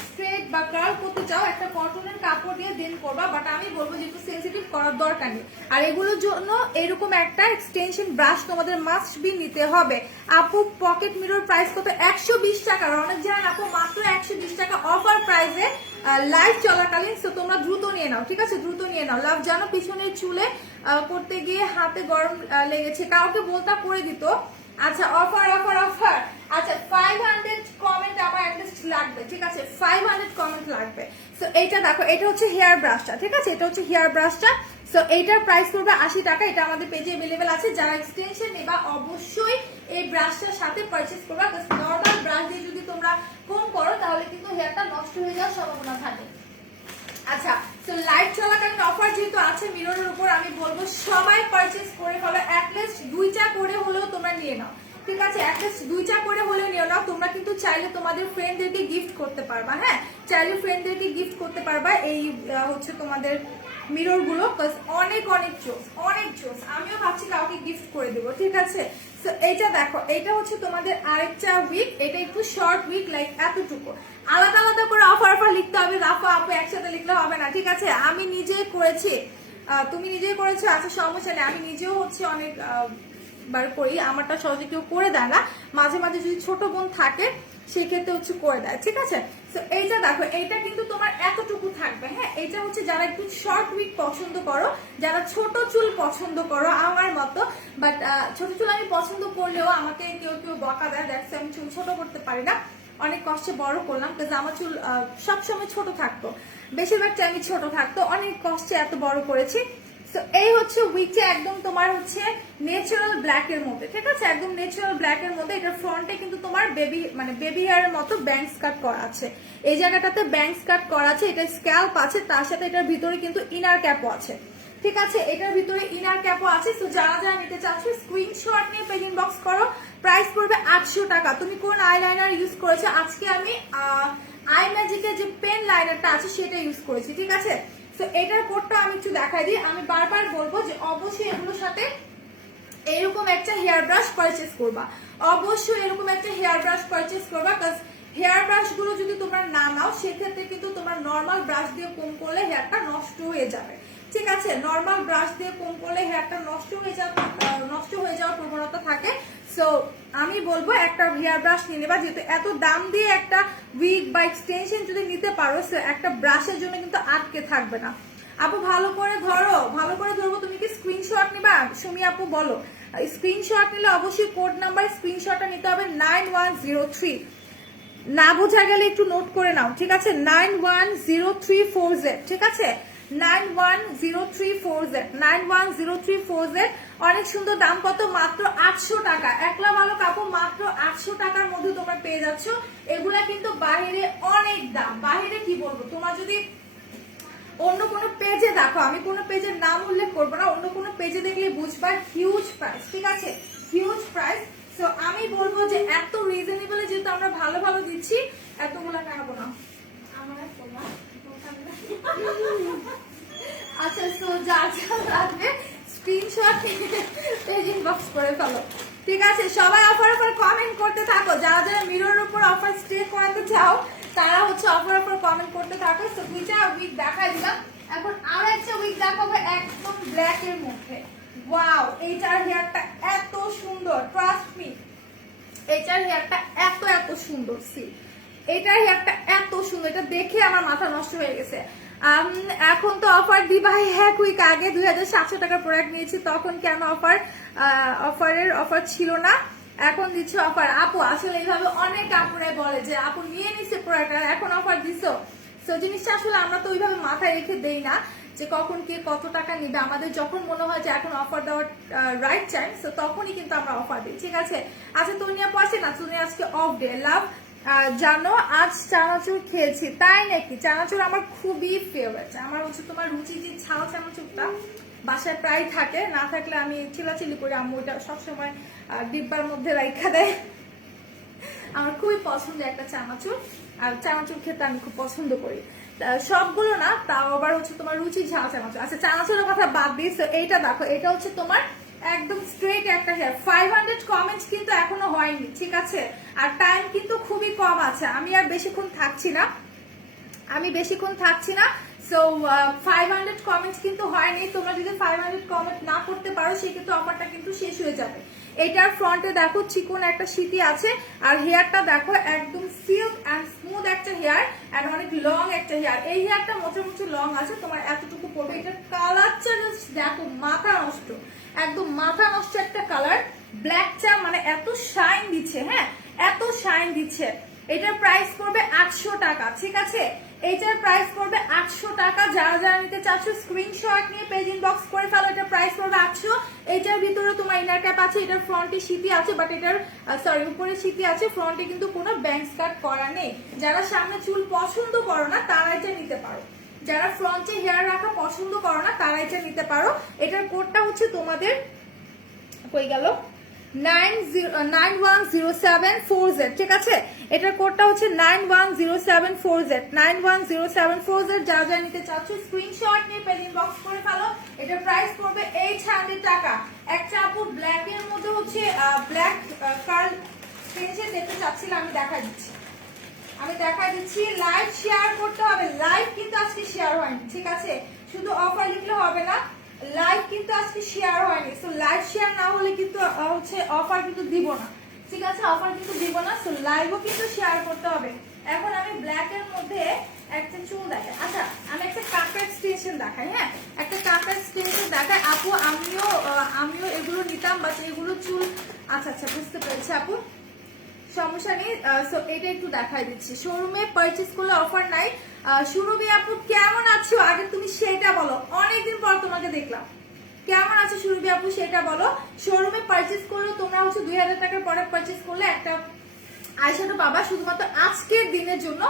স্ট্রেট বা কার্ল করতে চাও একটা কটনের কাপড় দিয়ে দেন করবা, বাট আমি বলবো যেহেতু সেন্সিটিভ করার দরকার নেই। আর এগুলোর জন্য এরকম একটা এক্সটেনশন ব্রাশ তোমাদের মাস্ট বি নিতে হবে। আপু পকেট মিরর প্রাইস কত? 120 টাকা। অনেক জানেন আপু মাত্র 120 টাকা অফার প্রাইসে লাইভ চলাকালীন। সো তোমরা দ্রুত নিয়ে নাও, ঠিক আছে, দ্রুত নিয়ে নাও। লাভ জানো পিছনের চুলে করতে গিয়ে হাতে গরম লেগেছে, কাউকে বলতা করে দিত। আচ্ছা অফার অফার অফার। আচ্ছা 500 কমেন্ট আমার অ্যাটলিস্ট লাগবে, ঠিক আছে, 500 কমেন্ট লাগবে। সো এইটা দেখো, এটা হচ্ছে হেয়ার ব্রাশটা, ঠিক আছে, এটা হচ্ছে হেয়ার ব্রাশটা। সো এইটার প্রাইস পড়বে 80 টাকা। এটা আমাদের পেজে অ্যাভেলেবেল আছে। যারা এক্সটেনশন নেবা অবশ্যই এই ব্রাশটার সাথে পারচেজ করবা। নর্মাল ব্রাশ দিয়ে যদি তোমরা কম করো তাহলে কিন্তু হেয়ারটা নষ্ট হয়ে যাওয়ার সম্ভাবনা থাকে। আচ্ছা সো লাইভ চলাকালীন অফার যেহেতু আছে মিররের উপর, আমি বলবো সবাই পারচেজ করে ফেলো। অ্যাটলিস্ট 2টা করে হলেও তোমরা নিয়ে নাও, ঠিক আছে, অ্যাটলিস্ট 2টা করে হলেও নিয়ে নাও। তোমরা কিন্তু চাইলে তোমাদের ফ্রেন্ডদেরকে গিফট করতে পারবা। হ্যাঁ, চাইলে ফ্রেন্ডদেরকে গিফট করতে পারবা এই হচ্ছে তোমাদের মিরর গুলো। অনেক অনেক জোস, অনেক জোস। আমিও ভাবছি কাউকে গিফট করে দেবো, ঠিক আছে। সো এইটা দেখো, এটা হচ্ছে তোমাদের আরেকটা উইক। এটা একটু শর্ট উইক, লাইক এতটুকু। আলাদা আলাদা করে অফার অফার লিখতে হবে, রাফা আপু একসাথে লিখলে হবে না, ঠিক আছে। আমি নিজেই করেছি, তুমি নিজেই করেছো, আচ্ছা সমস্যা নেই। আমি নিজেও হচ্ছে অনেক বার করি, আমারটা সহজে কেউ করে দেয় না। মাঝে মাঝে যদি ছোট বোন থাকে সেক্ষেত্রে হচ্ছে করে দেয়, ঠিক আছে। তো এইটা দেখো, এইটা কিন্তু তোমার এতটুকু থাকবে। হ্যাঁ, এটা হচ্ছে যারা একটু শর্ট উইক পছন্দ করো, যারা ছোট চুল পছন্দ করো আমার মতো, বাট ছোট চুল আমি পছন্দ করলেও আমাকে কেউ কেউ বকা দেয়, দেখছে আমি চুল ছোট করতে পারি না। অনেক কষ্টে বড় করলাম, কারণ আমার চুল সবসময় ছোট থাকতো, বেশিরভাগ টাইমই ছোট থাকতো, অনেক কষ্টে এত বড় করেছি। তো এই হচ্ছে উইকটা, একদম তোমার হচ্ছে ন্যাচারাল ব্ল্যাক এর মধ্যে, ঠিক আছে, একদম ন্যাচারাল ব্ল্যাক এর মধ্যে। এটা ফ্রন্টে কিন্তু তোমার বেবি হেয়ারের মতো ব্যাংকস কাট করা আছে, এই জায়গাটাতে ব্যাংকস কাট করা আছে। এটা স্ক্যাল্প আছে, তার সাথে এটার ভিতরে কিন্তু ইনার ক্যাপও আছে, ঠিক আছে, এটার ভিতরে ইনার ক্যাপও আছে। তো যারা যারা নিতে চাচ্ছ স্ক্রিনশট নিয়ে পেজ ইনবক্স করো। প্রাইস পড়বে 800 টাকা। তুমি কোন আইলাইনার ইউজ করেছো? আজকে আমি আই ম্যাজিকের যে পেন লাইনারটা আছে সেটা ইউজ করেছি, ঠিক আছে। তো এটার কোডটা আমি একটু দেখাই দিই। আমি বারবার বলবো যে অবশ্যই এগুলোর সাথে এরকম একটা হেয়ার ব্রাশ পারচেজ করবা, অবশ্যই এরকম একটা হেয়ার ব্রাশ পারচেজ করবা। কারণ হেয়ার ব্রাশ গুলো যদি তোমরা না নাও সেক্ষেত্রে কিন্তু তোমার নর্মাল ব্রাশ দিয়ে কম করলে হেয়ারটা নষ্ট হয়ে যাবে, ঠিক আছে। নর্মাল ব্রাশ দিয়ে কম করলে হেয়ারটা নষ্ট হয়ে যাওয়ার প্রবণতা থাকে। সো আমি বলবো একটা হেয়ার ব্রাশ নিয়ে নেবা, যেহেতু এত দাম দিয়ে একটা উইক বা এক্সটেনশন যদি নিতে পারো, একটা ব্রাশের জন্য কিন্তু আটকে থাকবে না। আপু ভালো করে ধরো, ভালো করে ধরবো। তুমি কি স্ক্রিনশট নিবা? সুমি আপু বলো। স্ক্রিনশট নিলে অবশ্যই কোড নাম্বার স্ক্রিনশটটা নিতে হবে 9103। না বোঝা গেলে একটু নোট করে নাও, ঠিক আছে, 91034Z, ঠিক আছে, 91034Z, 91034Z। অনেক সুন্দর। দাম কত? মাত্র 800 টাকা। একলা ভালো কাপড় মাত্র 800 টাকার মধ্যে তোমরা পেয়ে যাচ্ছ। এগুলা কিন্তু বাহিরে অনেক দাম, বাহিরে কি বলবো, তোমরা যদি অন্য কোনো পেজে দেখো, আমি কোনো পেজের নাম উল্লেখ করবো না, অন্য কোনো পেজে দেখলে বুঝবা হিউজ প্রাইস, ঠিক আছে, হিউজ প্রাইস। সো আমি বলবো যে এত রিজনেবল যেহেতু আমরা ভালো ভালো দিচ্ছি, এতগুলা খাবো না আমার। আচ্ছা সো যা যা লাগবে স্ক্রিনশট পেজ ইনবক্স করে ফেলো, ঠিক আছে। সবাই অফার অফার কমেন্ট করতে থাকো। যারা যারা মিররের উপর অফার স্টে করাতে চাও তারা হচ্ছে অফার অফার কমেন্ট করতে থাকো। সো দুইটা উইক দেখাই দিলাম, এখন আরো একটা উইক দেখাবো একদম ব্ল্যাক এর মধ্যে। ওয়াও, এইটার হেয়ারটা এত সুন্দর, ট্রাস্ট মি, এইটার হেয়ারটা এত এত সুন্দর। সি এটার হেয়ারটা এত সুন্দর, এটা দেখে আমার মাথা নষ্ট হয়ে গেছে। এখন তো অফার দিবা, এক উইক আগে 2700 টাকার প্রোডাক্ট নিয়েছি, তখন কেন অফার ছিল না, এখন দিচ্ছে অফার। আপু আসলে এইভাবে অনেক আপুরাই বলে যে আপু নিয়ে নিচ্ছে প্রোডাক্ট আর এখন অফার দিছো। সো জিনিসটা আসলে আমরা তো ওইভাবে মাথায় রেখে দেই না যে কখন কে কত টাকা নিবে। আমাদের যখন মনে হয় যে এখন অফার দেওয়ার রাইট টাইম, সো তখনই কিন্তু আমরা অফার দিই, ঠিক আছে। আচ্ছা তনিয়া পড়ছে না, তনিয়া আজকে অফ ডে। লাভ জানো আজ চানাচুর খেয়েছি, তাই নাকি? চানাচুর আমার খুবই ফেভারিট। আমার হচ্ছে তোমার রুচি যে ছাল চানাচুরটা বাসায় প্রায় থাকে, না থাকলে আমি চিলাচিলি করি, আম্মু ওইটা সবসময় ডিব্বার মধ্যে রাখা দেয়। আমার খুবই পছন্দের একটা চানাচুর, আর চানাচুর খেতে আমি খুব পছন্দ করি, সবগুলো না, তাও আবার হচ্ছে তোমার রুচি ঝাল চানাচুর। আচ্ছা চানাচুরের কথা বাদ দিই। এইটা দেখো, এটা হচ্ছে তোমার একদম স্ট্রেট একটা হেয়ার। 500 কমেন্টস কিন্তু এখনো হয়নি, ঠিক আছে? আর টাইম কিন্তু খুবই কম আছে, আমি আর বেশিক্ষণ থাকছি না। সো 500 কমেন্টস কিন্তু হয়নি। তোমরা যদি 500 কমেন্ট না করতে পারো সেক্ষেত্রে অফারটা কিন্তু শেষ হয়ে যাবে। এটার ফ্রন্টে দেখো চিকন একটা সিটি আছে, আর হেয়ারটা দেখো একদম সিল্ক অ্যান্ড স্মুথ একটা হেয়ার, অ্যান্ড অনেক লং একটা হেয়ার। এই হেয়ারটা মোটামুটি লং আছে, তোমার এতটুকু পড়বে। এটার কালারটা দেখো মাথা নষ্ট, একদম মাথা নষ্ট একটা কালার। ব্ল্যাক চা মানে এত শাইন দিচ্ছে, হ্যাঁ এত শাইন দিচ্ছে। এটার প্রাইস পড়বে 800 টাকা, ঠিক আছে? এটার প্রাইস পড়বে 800 টাকা। যারা যারা নিতে চাচ্ছ স্ক্রিনশট নিয়ে পেজ ইনবক্স করে ফেলো। এটার প্রাইস পড়বে 800। এটার ভিতরে তোমার ইনার ক্যাপ আছে, এটার ফ্রন্টে সিটি আছে, বাট এটার উপরে সিটি আছে, ফ্রন্টে কিন্তু কোনো ব্যাংক কাট করা নেই। যারা সামনে চুল পছন্দ করো না তারা এটা নিতে পারো, যারা ফ্রন্টে হেয়ার রাখা পছন্দ করো না তারা এটা নিতে পারো। এটার কোডটা হচ্ছে তোমাদের কই গেল 910740Z, ঠিক আছে? এটার কোডটা হচ্ছে 910740Z, 910740Z। যারা যারা নিতে চাচ্ছ স্ক্রিনশট নিয়ে পেজ ইনবক্স করে ফেলো। এটার প্রাইস পড়বে 800 টাকা। একটা আপু ব্ল্যাক এর মধ্যে হচ্ছে ব্ল্যাক কার্ল পেন্সিল দেখতে চাচ্ছিলাম, আমি দেখা দিচ্ছি। লাইভ শেয়ার করতে হবে, লাইভ কিন্তু আজকে শেয়ার হয়নি, ঠিক আছে? শুধু অফার লিখলে হবে না, লাইভ কিন্তু আজকে শেয়ার হয়নি। সো লাইভ শেয়ার না হলে কিন্তু হচ্ছে অফার কিন্তু দিব না, ঠিক আছে? অফার কিন্তু দিব না। সো লাইভও কিন্তু শেয়ার করতে হবে। এখন আমি ব্ল্যাক এর মধ্যে একটা চুল দেখাই। আচ্ছা আমি একটা কাপড় এক্সটেনশন দেখাই, হ্যাঁ একটা কাপড় এক্সটেনশন দেখাই আপু। আমিও এগুলো নিতাম, বাট এগুলো চুল আচ্ছা বুঝতে পেরেছি আপু, সমস্যা নেই। সো এটা একটু দেখাই দিচ্ছি। শোরুমে পারচেজ করলে অফার নাই। সুরভি আপু কেমন আছো আগে তুমি সেটা বলো, অনেকদিন পর তোমাকে দেখলাম। কেমন আছো সুরভি আপু সেটা বলো। শোরুমে পারচেজ করলে তোমরা হচ্ছে 2000 টাকার প্রোডাক্ট পারচেজ করলে একটা আইশ্যাডো পাবা শুধুমাত্র আজকের দিনের জন্য।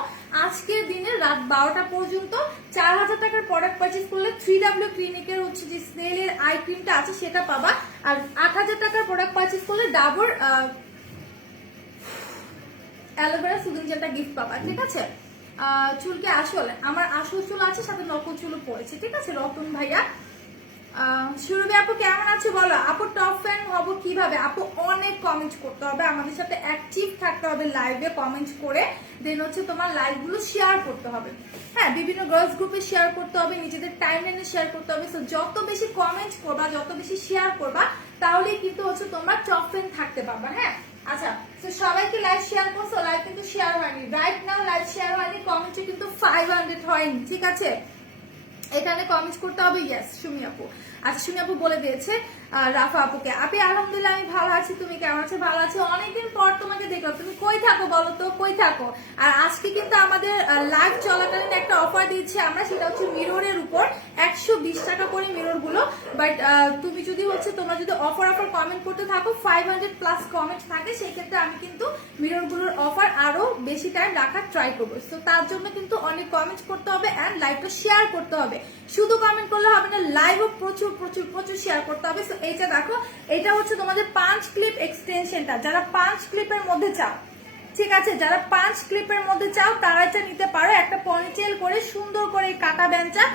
আজকের দিনে রাত 12টা পর্যন্ত 4000 টাকার প্রোডাক্ট পারচেজ করলে 3W ক্লিনিকের হচ্ছে যে স্নেলের আই ক্রিমটা আছে সেটা পাবা। আর 8000 টাকার প্রোডাক্ট পারচেজ করলে ডাবর অ্যালোভেরা সুদিং জেলটা গিফট পাবা, ঠিক আছে? চুলকে আসলে আমার আসল চুল আছে, সাথে নকল চুলও পড়েছে, ঠিক আছে রতন ভাইয়া। সুরভি আপু কেমন আছো বলো। আপু টপ ফ্যান হবো কিভাবে? আপু অনেক কমেন্ট করতে হবে, আমাদের সাথে অ্যাক্টিভ থাকতে হবে, লাইভে কমেন্ট করে দেন হচ্ছে তোমার লাইভ গুলো শেয়ার করতে হবে। হ্যাঁ বিভিন্ন গার্লস গ্রুপে শেয়ার করতে হবে, নিজেদের টাইমলাইনে শেয়ার করতে হবে। সো যত বেশি কমেন্ট করবা, যত বেশি শেয়ার করবা, তাহলেই কিন্তু হচ্ছে তোমরা টপ ফ্যান থাকতে পারবা। হ্যাঁ আচ্ছা তো সবাইকে লাইভ শেয়ার করছো, লাইভ কিন্তু শেয়ার হয়নি রাইট নাও, লাইভ শেয়ার হয়নি, কমেন্টে কিন্তু 500 হয়নি, ঠিক আছে? এখানে কমেন্ট করতে হবে ইয়েস সুমি আপু। আচ্ছা সুমি আপু বলে দিয়েছে রাফা আপুকে। আপনি আলহামদুলিল্লাহ আমি ভালো আছি, তুমি কেমন আছো? ভালো আছি, অনেকদিন পর তোমাকে দেখলাম, তুমি কই থাকো বলো তো, কই থাকো? আর আজকে কিন্তু আমাদের লাইভ চলাকালীন একটা অফার দিচ্ছি আমরা, সেটা হচ্ছে মিররের উপর 120 টাকা করে মিরর গুলো। বাট তুমি যদি হচ্ছে তোমরা যদি অফার কমেন্ট করতে থাকো 500 প্লাস কমেন্ট থাকে, সেই ক্ষেত্রে আমি কিন্তু মিরর গুলোর অফার আরো বেশি টাইম রাখার ট্রাই করবো। তো তার জন্য কিন্তু অনেক কমেন্ট করতে হবে এন্ড লাইভটা শেয়ার করতে হবে। শুধু কমেন্ট করলে হবে না, লাইভও প্রচুর প্রচুর প্রচুর শেয়ার করতে হবে। সো এইটা দেখো, এটা হচ্ছে তোমাদের 5 ক্লিপ এক্সটেনশনটা, যারা 5 ক্লিপের মধ্যে চাও, ঠিক আছে? যারা 5 ক্লিপের মধ্যে চাও তারা এটা নিতে পারো। একটা পনিটেল করে সুন্দর করে কাটা ব্যান্ডটা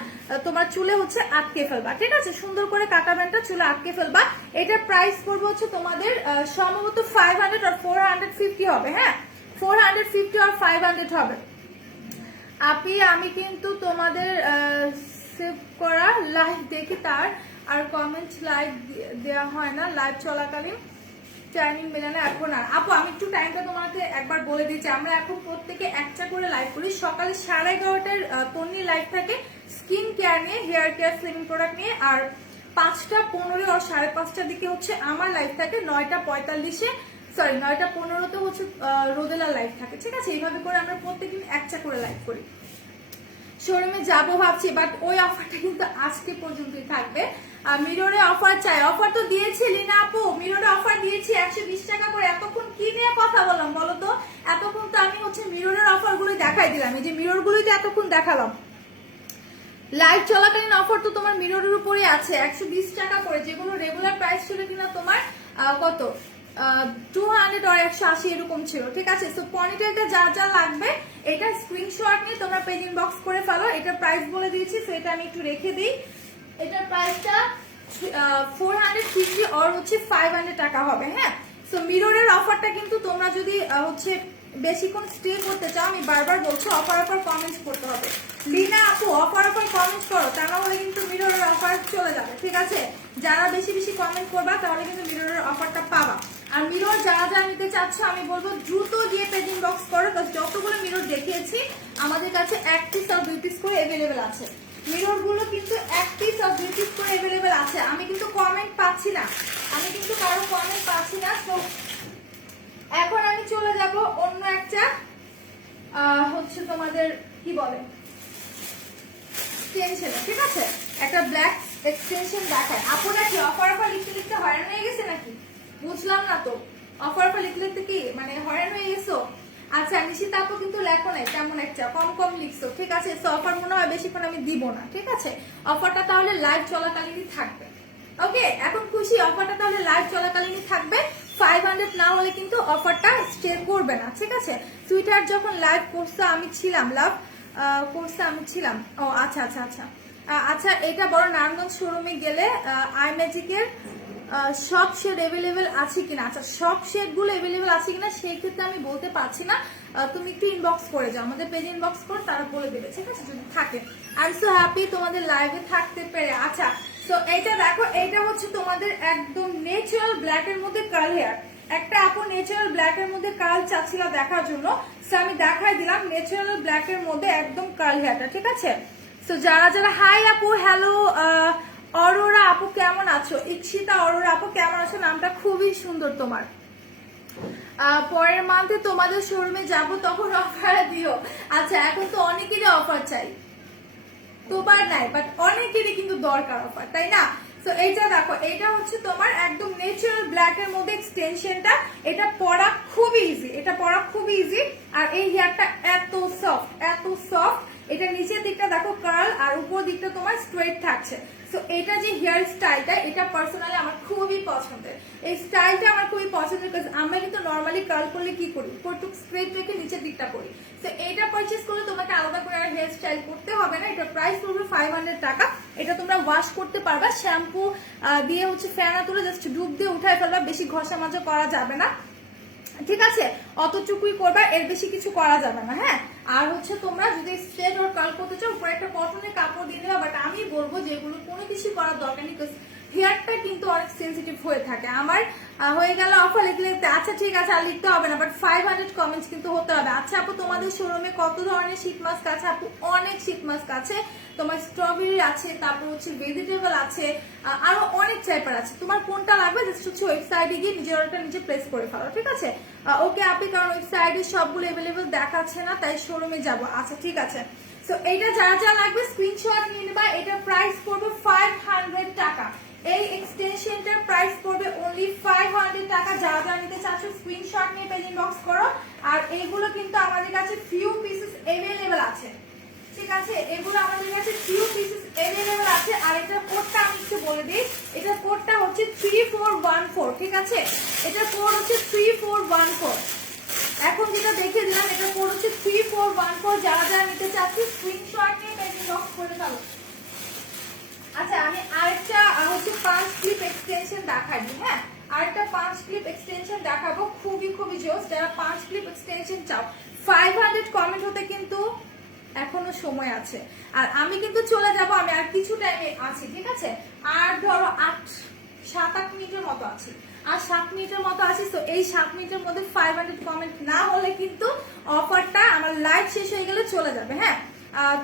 তোমার চুলে হচ্ছে আটকে ফেলবা, ঠিক আছে? সুন্দর করে কাটা ব্যান্ডটা চুলে আটকে ফেলবা। এটার প্রাইস পড়বে হচ্ছে তোমাদের সম্ভবত 500 আর 450 হবে। হ্যাঁ 450 আর 500 হবে। আমি কিন্তু তোমাদের সেভ করা লাইভ দেখি, তার আর কমেন্ট লাইভ দেওয়া হয় না লাইভ চলাকালীন, টাইমিং মেলে না এখন। আর আপু আমি একটু টাইমটা তোমাকে একবার বলে দিচ্ছি, আমরা এখন প্রত্যেকে একটা করে লাইভ করি। সকালে 11:30টার তন্নি লাইভ থাকে স্কিন কেয়ার নিয়ে, হেয়ার কেয়ার, স্লিমিং প্রোডাক্ট নিয়ে। আর 5:15 আর 5:30টার দিকে হচ্ছে আমার লাইভ থাকে। 9:15 হচ্ছে রোদেলা লাইভ থাকে, ঠিক আছে? এইভাবে করে আমরা প্রত্যেকদিন একটা করে লাইভ করি। শোরুমে যাবো ভাবছি, বাট ওই অফারটা কিন্তু আজকে পর্যন্তই থাকবে। মিররে অফার চাই, অফার তো দিয়েছিলি না আপু, মিররে অফার দিয়েছি 120 টাকা করে। এতক্ষণ কি নিয়ে কথা বললাম বলো তো? এতক্ষণ তো আমি হচ্ছে মিররের অফার গুলো দেখাই দিলাম, এই যে মিরর গুলোই তো এতক্ষণ দেখালাম। লাইভ চলাকালীন অফার তো তোমার মিররের উপরে আছে 120 টাকা করে, যেগুলো রেগুলার প্রাইস ছিল কিনা তোমার কত 200 আর 180 এরকম ছিল, ঠিক আছে? সো পনিটেলটা যা যা লাগবে এটা স্ক্রিনশট নিয়ে তোমরা পেজ ইনবক্স করে ফেলো। এটার প্রাইস বলে দিয়েছি, সো এটা আমি একটু রেখে দিই। এটার প্রাইসটা 450 আর হচ্ছে 500 টাকা হবে। হ্যাঁ, সো মিররের অফারটা কিন্তু তোমরা যদি হচ্ছে বেশিক্ষণ স্টে করতে চাও, আমি বারবার বলছি অফার কমেন্টস করতে হবে। লিনা আপু অফার কমেন্টস করো, তা না হলে কিন্তু মিররের অফার চলে যাবে। ঠিক আছে, যারা বেশি বেশি কমেন্ট করবা তাহলে কিন্তু মিররের অফারটা পাবা। আর মিরর যারা যারা নিতে চাচ্ছ আমি বলবো দ্রুত গিয়ে পেজ ইনবক্স করো, কারণ যতগুলো মিরর দেখিয়েছি আমাদের কাছে 1 পিস আর 2 পিস করে অ্যাভেলেবেল আছে। মিরর গুলো কিন্তু 1 পিস আর 2 পিস করে অ্যাভেলেবেল আছে। আমি কিন্তু কমেন্ট পাচ্ছি না, আমি কিন্তু কারো কমেন্ট পাচ্ছি না। তো এখন আমি চলে যাব অন্য একটা হচ্ছে তোমাদের কি বলে এক্সটেনশন। ঠিক আছে, একটা ব্ল্যাক এক্সটেনশন দেখায়। আপনারা কি অফার লিখতে লিখতে হয়রান হয়ে গেছে নাকি? বুঝলাম না তো, অফার লিখতে লিখতে কি মানে হয়রান হয়ে গেছো? আচ্ছা নিশিতা আপু কিন্তু লেখো নাই, তেমন একটা কম কম লিখছো। ঠিক আছে, সো অফার মনে হয় বেশিক্ষণ আমি দিব না। ঠিক আছে, অফারটা তাহলে লাইভ চলাকালীনই থাকবে। ওকে, এখন খুশি? অফারটা তাহলে লাইভ চলাকালীনই থাকবে। 500 না হলে কিন্তু অফারটা স্টে করবে না। ঠিক আছে, টুইটার যখন লাইভ করছে আমি ছিলাম, লাভ করছে আমি ছিলাম। ও আচ্ছা আচ্ছা আচ্ছা আচ্ছা, এটা বড় নারায়ণগঞ্জ শোরুমে গেলে আই ম্যাজিকের সব শেড অ্যাভেলেবেল আছে কিনা। আচ্ছা, সব শেড গুলো অ্যাভেলেবেল আছে কিনা সেই ক্ষেত্রে আমি বলতে পারছি না। তুমি একটু ইনবক্স করে যাও, আমাদের পেজ ইনবক্স করে তারা বলে দেবে। ঠিক আছে, যদি থাকে। আই এম সো হ্যাপি তোমাদের লাইভে থাকতে পেরে। আচ্ছা, তো এইটা দেখো, এইটা হচ্ছে তোমাদের একদম ন্যাচারাল ব্ল্যাক এর মধ্যে কার্ল হেয়ার। একটা আপু ন্যাচারাল ব্ল্যাক এর মধ্যে কার্ল চাচ্ছিল দেখার জন্য, সো আমি দেখাই দিলাম ন্যাচারাল ব্ল্যাক এর মধ্যে একদম কার্ল হেয়ারটা। ঠিক আছে, সো যারা যারা হাই আপু, হ্যালো অরোরা আপু কেমন আছো? ইচ্ছিতা অরোরা আপু কেমন আছো? নামটা খুবই সুন্দর তোমার। পরের মান্থে তোমাদের শোরুমে যাব, তখন অফার দিও। আচ্ছা, এখন তো অনেকেরই অফার চাই, তোমার নাই বাট অনেকেরই কিন্তু দরকার অফার, তাই না? তো এইটা দেখো, এটা হচ্ছে তোমার একদম ন্যাচারাল ব্ল্যাক এর মধ্যে এক্সটেনশনটা। এটা পরা খুবই ইজি, এটা পরা খুবই ইজি। আর এই হেয়ারটা এত সফট, এত সফট। এটা নিচের দিকটা দেখো কার্ল, আর উপর দিকটা তোমার স্ট্রেট থাকছে। সো এটা যে হেয়ার স্টাইলটা, এটা পার্সোনালি আমার খুবই পছন্দের। এই স্টাইলটা আমার খুবই পছন্দের, বিকজ আমরা কিন্তু নর্মালি কার্ল করলে কি করি, একটু স্ট্রেট রেখে নিচের দিকটা করি। তো এটা পারচেজ করলে তোমাকে আলাদা করে আর হেয়ার স্টাইল করতে হবে না। এটা প্রাইস পড়বে 500 টাকা। এটা তোমরা ওয়াশ করতে পারবা, শ্যাম্পু দিয়ে হচ্ছে ফ্যানা তুলে জাস্ট ডুব দিয়ে উঠায় ফেলবা, বেশি ঘষা মাজা করা যাবে না। ঠিক আছে, অতটুকুই করবা, এর বেশি কিছু করা যাবে না। হ্যাঁ, আর হচ্ছে তোমরা যদি স্ট্রেট আর কার্ল করতে চাও উপরে একটা কটনের কাপড় দিয়ে দেবা, বাট আমি বলবো যেগুলো কোনো কিছু করার দরকার নেই, হেয়ারটা কিন্তু অনেক সেন্সিটিভ হয়ে থাকে। আমার হয়ে গেল অফার লিখতে লিখতে। আচ্ছা ঠিক আছে, আর লিখতে হবে না, বাট 500 কমেন্টস কিন্তু হতে হবে। আচ্ছা আপু, তোমাদের শোরুমে কত ধরনের শীত মাস্ক আছে? আপু অনেক শীত মাস্ক আছে, তোমার স্ট্রবেরি আছে, তারপর হচ্ছে ভেজিটেবল আছে, আরো অনেক টাইপের আছে। তোমার কোনটা লাগবে জাস্ট হচ্ছে ওয়েবসাইটে গিয়ে নিজের অর্ডারটা নিজে প্লেস করে ফেলো। ঠিক আছে, ওকে আপনি, কারণ ওয়েবসাইটে সবগুলো অ্যাভেলেবেল দেখাচ্ছে না, তাই শোরুমে যাব। আচ্ছা ঠিক আছে, সো এইটা যারা যা লাগবে স্ক্রিনশট নিয়ে নেবা। এটা প্রাইস পড়বে 500 টাকা। এই এক্সটেনশনটার প্রাইস পড়বে অনলি 500 টাকা। যারা যারা নিতে চাচ্ছ স্ক্রিনশট নিয়ে পেজ ইনবক্স করো। আর এইগুলো কিন্তু আমাদের কাছে ফিউ পিসেস অ্যাভেলেবেল আছে। ঠিক আছে, এগুলো আমাদের কাছে ফিউ পিসেস অ্যাভেলেবেল আছে। আর এটার কোডটা আমি একটু বলে দিই, এটার কোডটা হচ্ছে 3414। ঠিক আছে, এটার কোড হচ্ছে 3414। এখন যেটা দেখে দিলাম, এটার কোড হচ্ছে 3414। যারা যারা নিতে চাচ্ছ স্ক্রিনশট নিয়ে পেজ ইনবক্স করে ফেলো। আচ্ছা, আমি আরেকটা হচ্ছে 5 ক্লিপ এক্সটেনশন দেখাই দিই। হ্যাঁ, আরেকটা 5 ক্লিপ এক্সটেনশন দেখাবো, খুবই খুবই জোস। যারা 5 ক্লিপ এক্সটেনশন চাও, 500 কমেন্ট হতে কিন্তু এখনো সময় আছে। আর আমি কিন্তু চলে যাব, আমি আর কিছু টাইমে আছি। ঠিক আছে, আর ধরো 7-8 মিনিটের মতো আছি, আর 7 মিনিটের মতো আছি। তো এই 7 মিনিটের মধ্যে 500 কমেন্ট না হলে কিন্তু অফারটা আমার লাইভ শেষ হয়ে গেলে চলে যাবে। হ্যাঁ,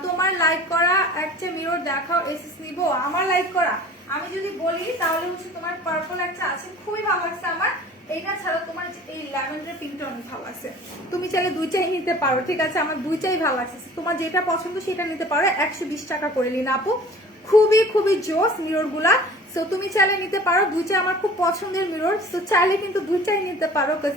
তোমার লাইক করা একটা মিরর দেখাও, এসএস নিব। আমার লাইক করা আমি যদি বলি তাহলে হচ্ছে তোমার পার্পল একটা আছে, খুবই ভালো লাগছে আমার। এইটা ছাড়া তোমার এই ল্যাভেন্ডার পিঙ্কটা অনেক ভালো আছে, তুমি চাইলে দুইটাই নিতে পারো। ঠিক আছে, আমার দুইটাই ভালো লাগছে, তোমার যেটা পছন্দ সেটা নিতে পারো। 120 টাকা করে নিন আপু, খুবই খুবই জোস মিরর গুলা। সো তুমি চাইলে নিতে পারো, দুইটা আমার খুব পছন্দের মিরর। সো চাইলে কিন্তু দুইটাই নিতে পারো, বিকজ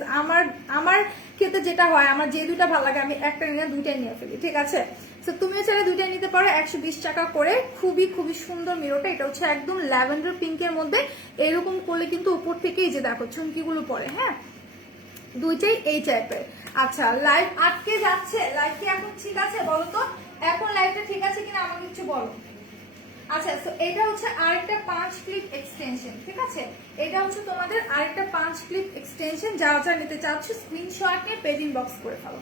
আমার ক্ষেত্রে যেটা হয়, আমার যে দুইটা ভালো লাগে আমি একটা নিয়ে দুইটাই নিয়ে ফেলি। ঠিক আছে, সো তুমিও চাইলে দুইটাই নিতে পারো 120 টাকা করে। খুবই খুবই সুন্দর মিররটা, এটা হচ্ছে একদম ল্যাভেন্ডার পিঙ্কের মধ্যে। এরকম করলে কিন্তু উপর থেকে এই যে দেখো চুমকিগুলো পরে। হ্যাঁ, দুইটাই এই টাইপের। আচ্ছা, লাইভ আটকে যাচ্ছে, লাইভ কি এখন ঠিক আছে বলো তো? এখন লাইভটা ঠিক আছে কিনা আমাকে একটু বলো। আচ্ছা, তো এটা হচ্ছে আরেকটা 5 ক্লিপ এক্সটেনশন, ঠিক আছে? এটা হচ্ছে তোমাদের আরেকটা 5 ক্লিপ এক্সটেনশন। যারা যারা নিতে চাচ্ছ স্ক্রিনশট নিয়ে পেজ ইনবক্স করে ফেলো,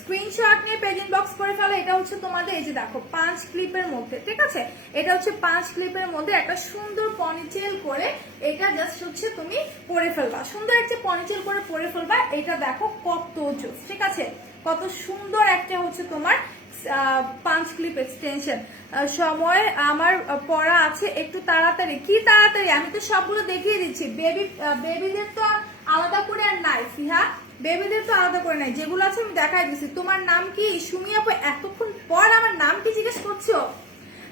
স্ক্রিনশট নিয়ে পেজ ইনবক্স করে ফেলো। এটা হচ্ছে তোমাদের এই যে দেখো 5 ক্লিপের মধ্যে, ঠিক আছে? এটা হচ্ছে 5 ক্লিপের মধ্যে একটা সুন্দর পনিটেল করে এটা জাস্ট হচ্ছে তুমি পরে ফেলবা, সুন্দর একটা পনিটেল করে পরে ফেলবা। এটা দেখো কত জোস, ঠিক আছে? কত সুন্দর একটা হচ্ছে তোমার 5 ক্লিপ এক্সটেনশন। সময় আমার পড়া আছে, একটু তাড়াতাড়ি। কি তাড়াতাড়ি? আমি তো সবগুলো দেখিয়ে দিচ্ছি। বেবিদের তো আলাদা করে আর নাই ফিহা, বেবিদের তো আলাদা করে নাই, যেগুলো আছে আমি দেখাই দিচ্ছি। তোমার নাম কি সুমি আপু? এতক্ষণ পর আমার নাম কি জিজ্ঞেস করছো?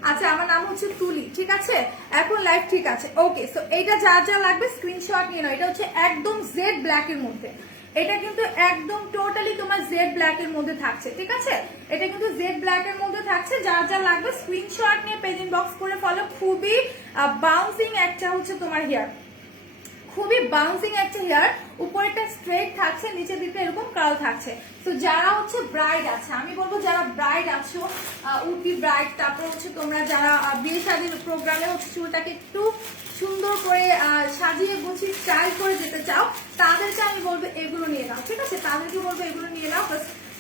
আচ্ছা, আমার নাম হচ্ছে তুলি, ঠিক আছে? এখন লাইভ ঠিক আছে, ওকে। সো এইটা যা যা লাগবে স্ক্রিনশট নিয়ে নাও। এটা হচ্ছে একদম জেড ব্ল্যাক এর মধ্যে, এটা কিন্তু একদম টোটালি তোমার জেড ব্ল্যাক এর মধ্যে থাকছে, ঠিক আছে? এটা কিন্তু জেড ব্ল্যাক এর মধ্যে থাকছে। যা যা লাগবে স্ক্রিনশট নিয়ে পেজ ইনবক্স করে ফলো। খুবই বাউন্সিং একটা হচ্ছে তোমার হেয়ার, খুবই বাউন্সিং একটা হেয়ার। উপরেটা স্ট্রেট থাকছে, নিচের দিকে এরকম কার্ল থাকছে। তো যারা হচ্ছে ব্রাইড আছে, আমি বলবো যারা ব্রাইড আছো, উঠি ব্রাইড, তারপর হচ্ছে তোমরা যারা বিয়ে শাদীর প্রোগ্রামে হচ্ছে চুলটাকে একটু সুন্দর করে সাজিয়ে গুছিয়ে স্টাইল করে যেতে চাও, তাদেরকে আমি বলবো এগুলো নিয়ে নাও, ঠিক আছে? তাদেরকে বলবো এগুলো নিয়ে নাও।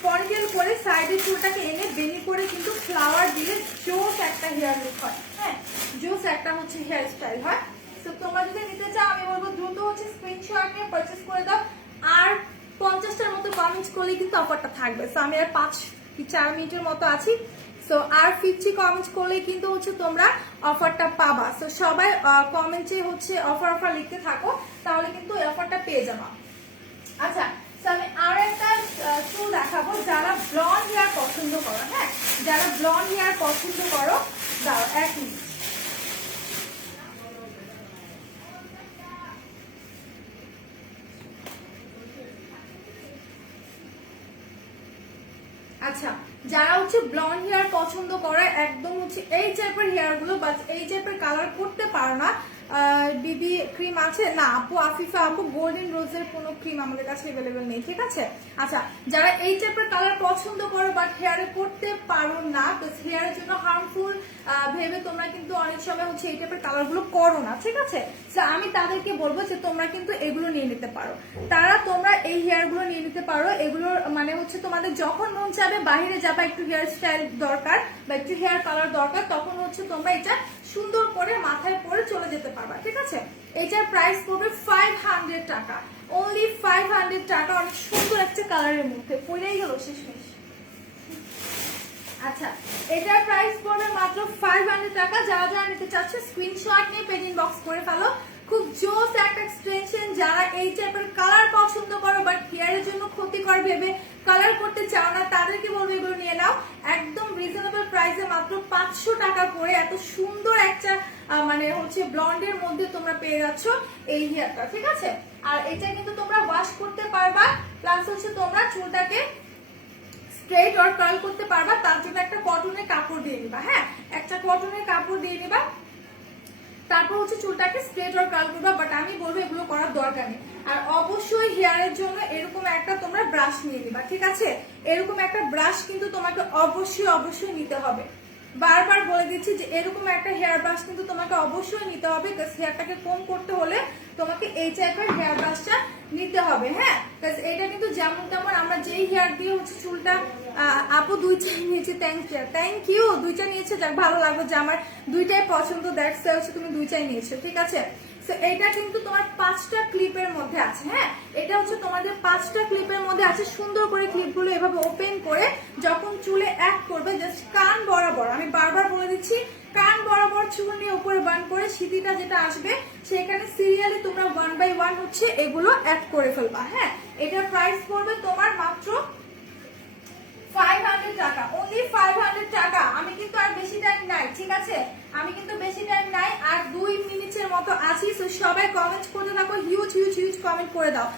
পনিটেল করে সাইডে চুলটাকে এনে বেনি করে কিন্তু ফ্লাওয়ার দিয়ে জোস একটা হেয়ার লুক হয়, হ্যাঁ, জোস একটা হচ্ছে হেয়ার স্টাইল হয়। তো তোমরা যদি নিতে চাও আমি বলবো দ্রুত হচ্ছে স্ক্রিনশট নিয়ে পারচেজ করে দাও। আর 50টার মতো কমেন্টস করলেই কিন্তু অফারটা থাকবে। সো আমি আর 4 মিনিটের মতো আছি। সো আর 50 কমেন্টস করলেই কিন্তু হচ্ছে তোমরা অফারটা পাবা। সো সবাই কমেন্টে হচ্ছে অফার অফার লিখতে থাকো, তাহলে কিন্তু এই অফারটা পেয়ে যাবা। আচ্ছা, আমি আর একটা চুল দেখাবো। যারা ব্লন্ড হেয়ার পছন্দ করো, হ্যাঁ, যারা ব্লন্ড হেয়ার পছন্দ করো, দাও 1 মিনিট। আচ্ছা, যারা হচ্ছে ব্লন্ড হেয়ার পছন্দ করে, একদম হচ্ছে এই টাইপের হেয়ার গুলো বা এই টাইপের কালার করতে পারো না, বিবি ক্রিম আছে না আপু? আফিফা আপু, গোল্ডেন রোজের কোনো ক্রিম আমাদের কাছে অ্যাভেলেবেল নেই, ঠিক আছে? আচ্ছা, যারা এই টাইপের কালার পছন্দ করো বাট হেয়ারে করতে পারো না, তো হেয়ারের জন্য হার্মফুল ভেবে তোমরা কিন্তু অনেক সময় হচ্ছে এই টাইপের কালার গুলো করো না, ঠিক আছে? আমি তাদেরকে বলবো যে তোমরা কিন্তু এগুলো নিয়ে নিতে পারো। তোমরা এই হেয়ার গুলো নিয়ে নিতে পারো। এগুলোর মানে হচ্ছে তোমাদের যখন মন চাবে বাইরে যাবা, একটু হেয়ার স্টাইল দরকার বা একটু হেয়ার কালার দরকার, তখন হচ্ছে তোমরা এটা সুন্দর করে মাথায় পরে চলে যেতে পারবা, ঠিক আছে? এটার প্রাইস পড়বে 500 টাকা, অনলি 500 টাকা। অনেক সুন্দর একটা কালারের মধ্যে পরেই গেল শেষমেশ। আচ্ছা, এটার প্রাইস পড়বে মাত্র 500 টাকা। যারা যারা নিতে চাচ্ছে স্ক্রিনশট নিয়ে পেজ ইনবক্স করে ফেলো। খুব জোস একটা এক্সটেনশন। যারা এই টাইপের কালার পছন্দ করো বাট হেয়ারের জন্য ক্ষতিকর ভেবে কালার করতে চাও না, তাদেরকে বলবো এগুলো নিয়ে নাও। একদম রিজনেবল প্রাইসে মাত্র 500 টাকা করে এত সুন্দর একটা মানে হচ্ছে ব্লন্ডের মধ্যে তোমরা পেয়ে যাচ্ছ এই হেয়ারটা, ঠিক আছে? আর এটা কিন্তু তোমরা ওয়াশ করতে পারবা, প্লাস হচ্ছে তোমরা চুলটাকে স্ট্রেট আর কার্ল করতে পারবা। তার জন্য একটা কটনের কাপড় দিয়ে নিবা, হ্যাঁ, একটা কটনের কাপড় দিয়ে নিবা। তারপর হচ্ছে চুলটাকে স্ট্রেট আর কার্ল করবা। বাট আমি বলবো এগুলো করার দরকার নেই। আর অবশ্যই হেয়ারের জন্য এরকম একটা তোমরা ব্রাশ নিয়ে নিবা, ঠিক আছে? এরকম একটা ব্রাশ কিন্তু তোমাকে অবশ্যই অবশ্যই নিতে হবে। বারবার বলে দিচ্ছি যে এরকম একটা হেয়ার ব্রাশ কিন্তু তোমাকে অবশ্যই নিতে হবে। হেয়ারটাকে কম করতে হলে তোমাকে এই টাইপের হেয়ার ব্রাশটা নিতে হবে, হ্যাঁ। এটা কিন্তু যেমন তেমন আমরা যেই হেয়ার দিয়ে হচ্ছে চুলটা, আপু 2টা নিয়েছে, থ্যাংক ইউ, 2টা নিয়েছে, যাক ভালো লাগলো যে আমার 2টাই পছন্দ, দ্যাটস হচ্ছে তুমি 2টাই নিয়েছো, ঠিক আছে? এটা কিন্তু তোমার 5টা ক্লিপের মধ্যে আছে, হ্যাঁ, এটা হচ্ছে তোমাদের 5টা ক্লিপের মধ্যে আছে। সুন্দর করে ক্লিপগুলো এভাবে ওপেন করে যখন চুলে অ্যাড করবে, জাস্ট কান বরাবর, আমি বারবার বলে দিচ্ছি, কান বরাবর চুল নিয়ে উপরে বান করে সিঁথিটা যেটা আসবে সেখানে সিরিয়ালি তোমরা 1 বাই 1 হচ্ছে এগুলো অ্যাড করে ফেলবা, হ্যাঁ। এটার প্রাইস পড়বে তোমার মাত্র 500 টাকা, অনলি 500 টাকা। আমি কিন্তু আর বেশি টাইম নাই, ঠিক আছে? আমি কিন্তু বেশি টাইম নাই, আর 2 মিনিটের মতো আছি। তো সবাই কমেন্ট করতে থাকো, হিউজ হিউজ হিউজ কমেন্ট করে দাও।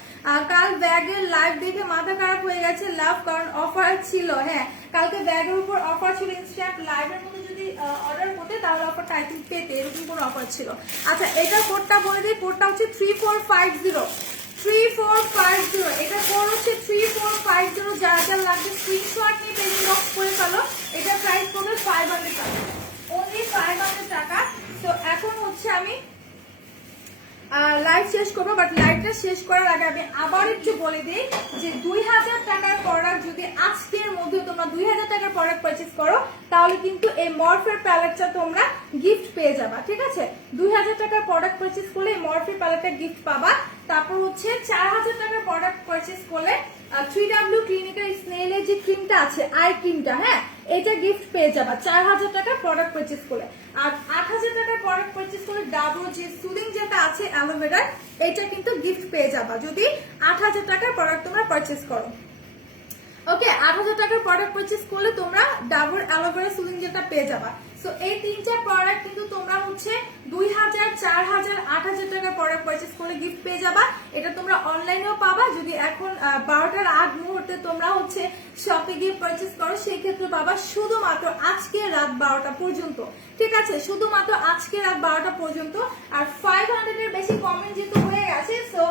কাল ব্যাগের লাইভ দেখে মাথা খারাপ হয়ে গেছে লাভ, কারণ অফার ছিল, হ্যাঁ, কালকে ব্যাগের উপর অফার ছিল। ইনস্ট্যান্ট লাইভের মধ্যে যদি অর্ডার করতে তাহলে অফারটা আই থিঙ্ক পেতে, এরকম কোনো অফার ছিল। আচ্ছা, এটা কোডটা বলে দিই, কোডটা হচ্ছে 3450, 3450। এটা কোড হচ্ছে 3450। যার যার লাগবে স্ক্রিনশট নিয়ে পেজ ইনবক্স করে ফেলো। এটা প্রাইস পড়বে 500 টাকা, অনলি 500 টাকা। লাইভ শেষ করবো, বাট লাইভটা শেষ করার আগে আমি আবার একটু বলে দিই যে 2000 টাকার প্রোডাক্ট যদি আজকের মধ্যে তোমরা 2000 টাকার প্রোডাক্ট পারচেজ করো তাহলে কিন্তু এই মরফের প্যালেটটা তোমরা গিফট পেয়ে যাবা। ঠিক আছে, 2000 টাকার প্রোডাক্ট পারচেজ করলে এই মরফের প্যালেটটা গিফট পাবা। তারপর হচ্ছে 4000 টাকার প্রোডাক্ট পারচেজ করলে 3W ক্লিনিকের স্নেলের যে ক্রিমটা আছে, আই ক্রিমটা, হ্যাঁ এটা গিফট পেয়ে যাবা 4000 টাকার প্রোডাক্ট পারচেজ করলে। আর 8000 টাকার প্রোডাক্ট পারচেজ করলে ডাবল যে সুদিং যেটা আছে অ্যালোভেরার, এটা কিন্তু গিফট পেয়ে যাবা যদি 8000 টাকার প্রোডাক্ট তোমরা পারচেজ করো। ওকে, 8000 টাকার প্রোডাক্ট পারচেজ করলে তোমরা ডাবল অ্যালোভেরা সুদিং যেটা পেয়ে যাবা। সো এই তিনটা প্রোডাক্ট কিন্তু তোমরা হচ্ছে 2000, 4000, 8000 টাকার প্রোডাক্ট পারচেজ করলে গিফট পেয়ে যাবা। এটা তোমরা অনলাইনেও পাবা, যদি এখন 12টার আগ মুহূর্তে তোমরা হচ্ছে শপে গিয়ে পারচেজ করো সেই ক্ষেত্রে পাবা শুধুমাত্র আজকে রাত 12টা পর্যন্ত। ঠিক আছে, শুধুমাত্র আজকে রাত 12টা পর্যন্ত। আর 500 এর বেশি কমেন্ট যেহেতু হয়ে গেছে, সো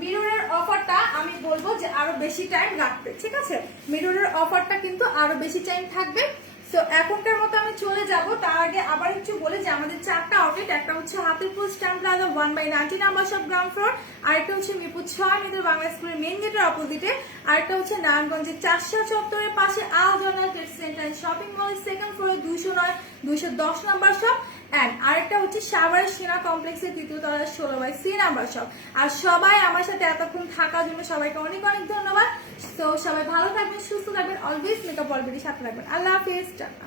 মিররের অফারটা আমি বলবো যে আরো বেশি টাইম রাখতে। ঠিক আছে, মিররের অফারটা কিন্তু আরো বেশি টাইম থাকবে। সো এখনকার মতো আমি চলে যাব, তার আগে আবার একটু বলি যে আমাদের 4টা আউটলেট, একটা হচ্ছে Hatirpul stamp plaza 1/90 number shop ground floor, আরেকটা হচ্ছে মিরপুর 6 মিটার বাংলা স্কুলের মেইন গেটের অপোজিটে, আরেকটা হচ্ছে নারায়ণগঞ্জের 400 চত্বরের পাশে আলজনা ট্রেড সেন্টার শপিং মলের সেকেন্ড ফ্লোরে 209, 210 নাম্বার শপ, এন্ড আরেকটা হচ্ছে সাভারের সেনা কমপ্লেক্সের 3য় তলার 16/C নাম্বার শপ। আর সবাই আমার সাথে এতক্ষণ থাকার জন্য সবাইকে অনেক অনেক ধন্যবাদ। তো সবাই ভালো থাকবেন, সুস্থ থাকবেন, অলওয়েজ মেকআপ অলরেডি সাথে রাখবেন। আল্লাহ হাফেজ, টাটা।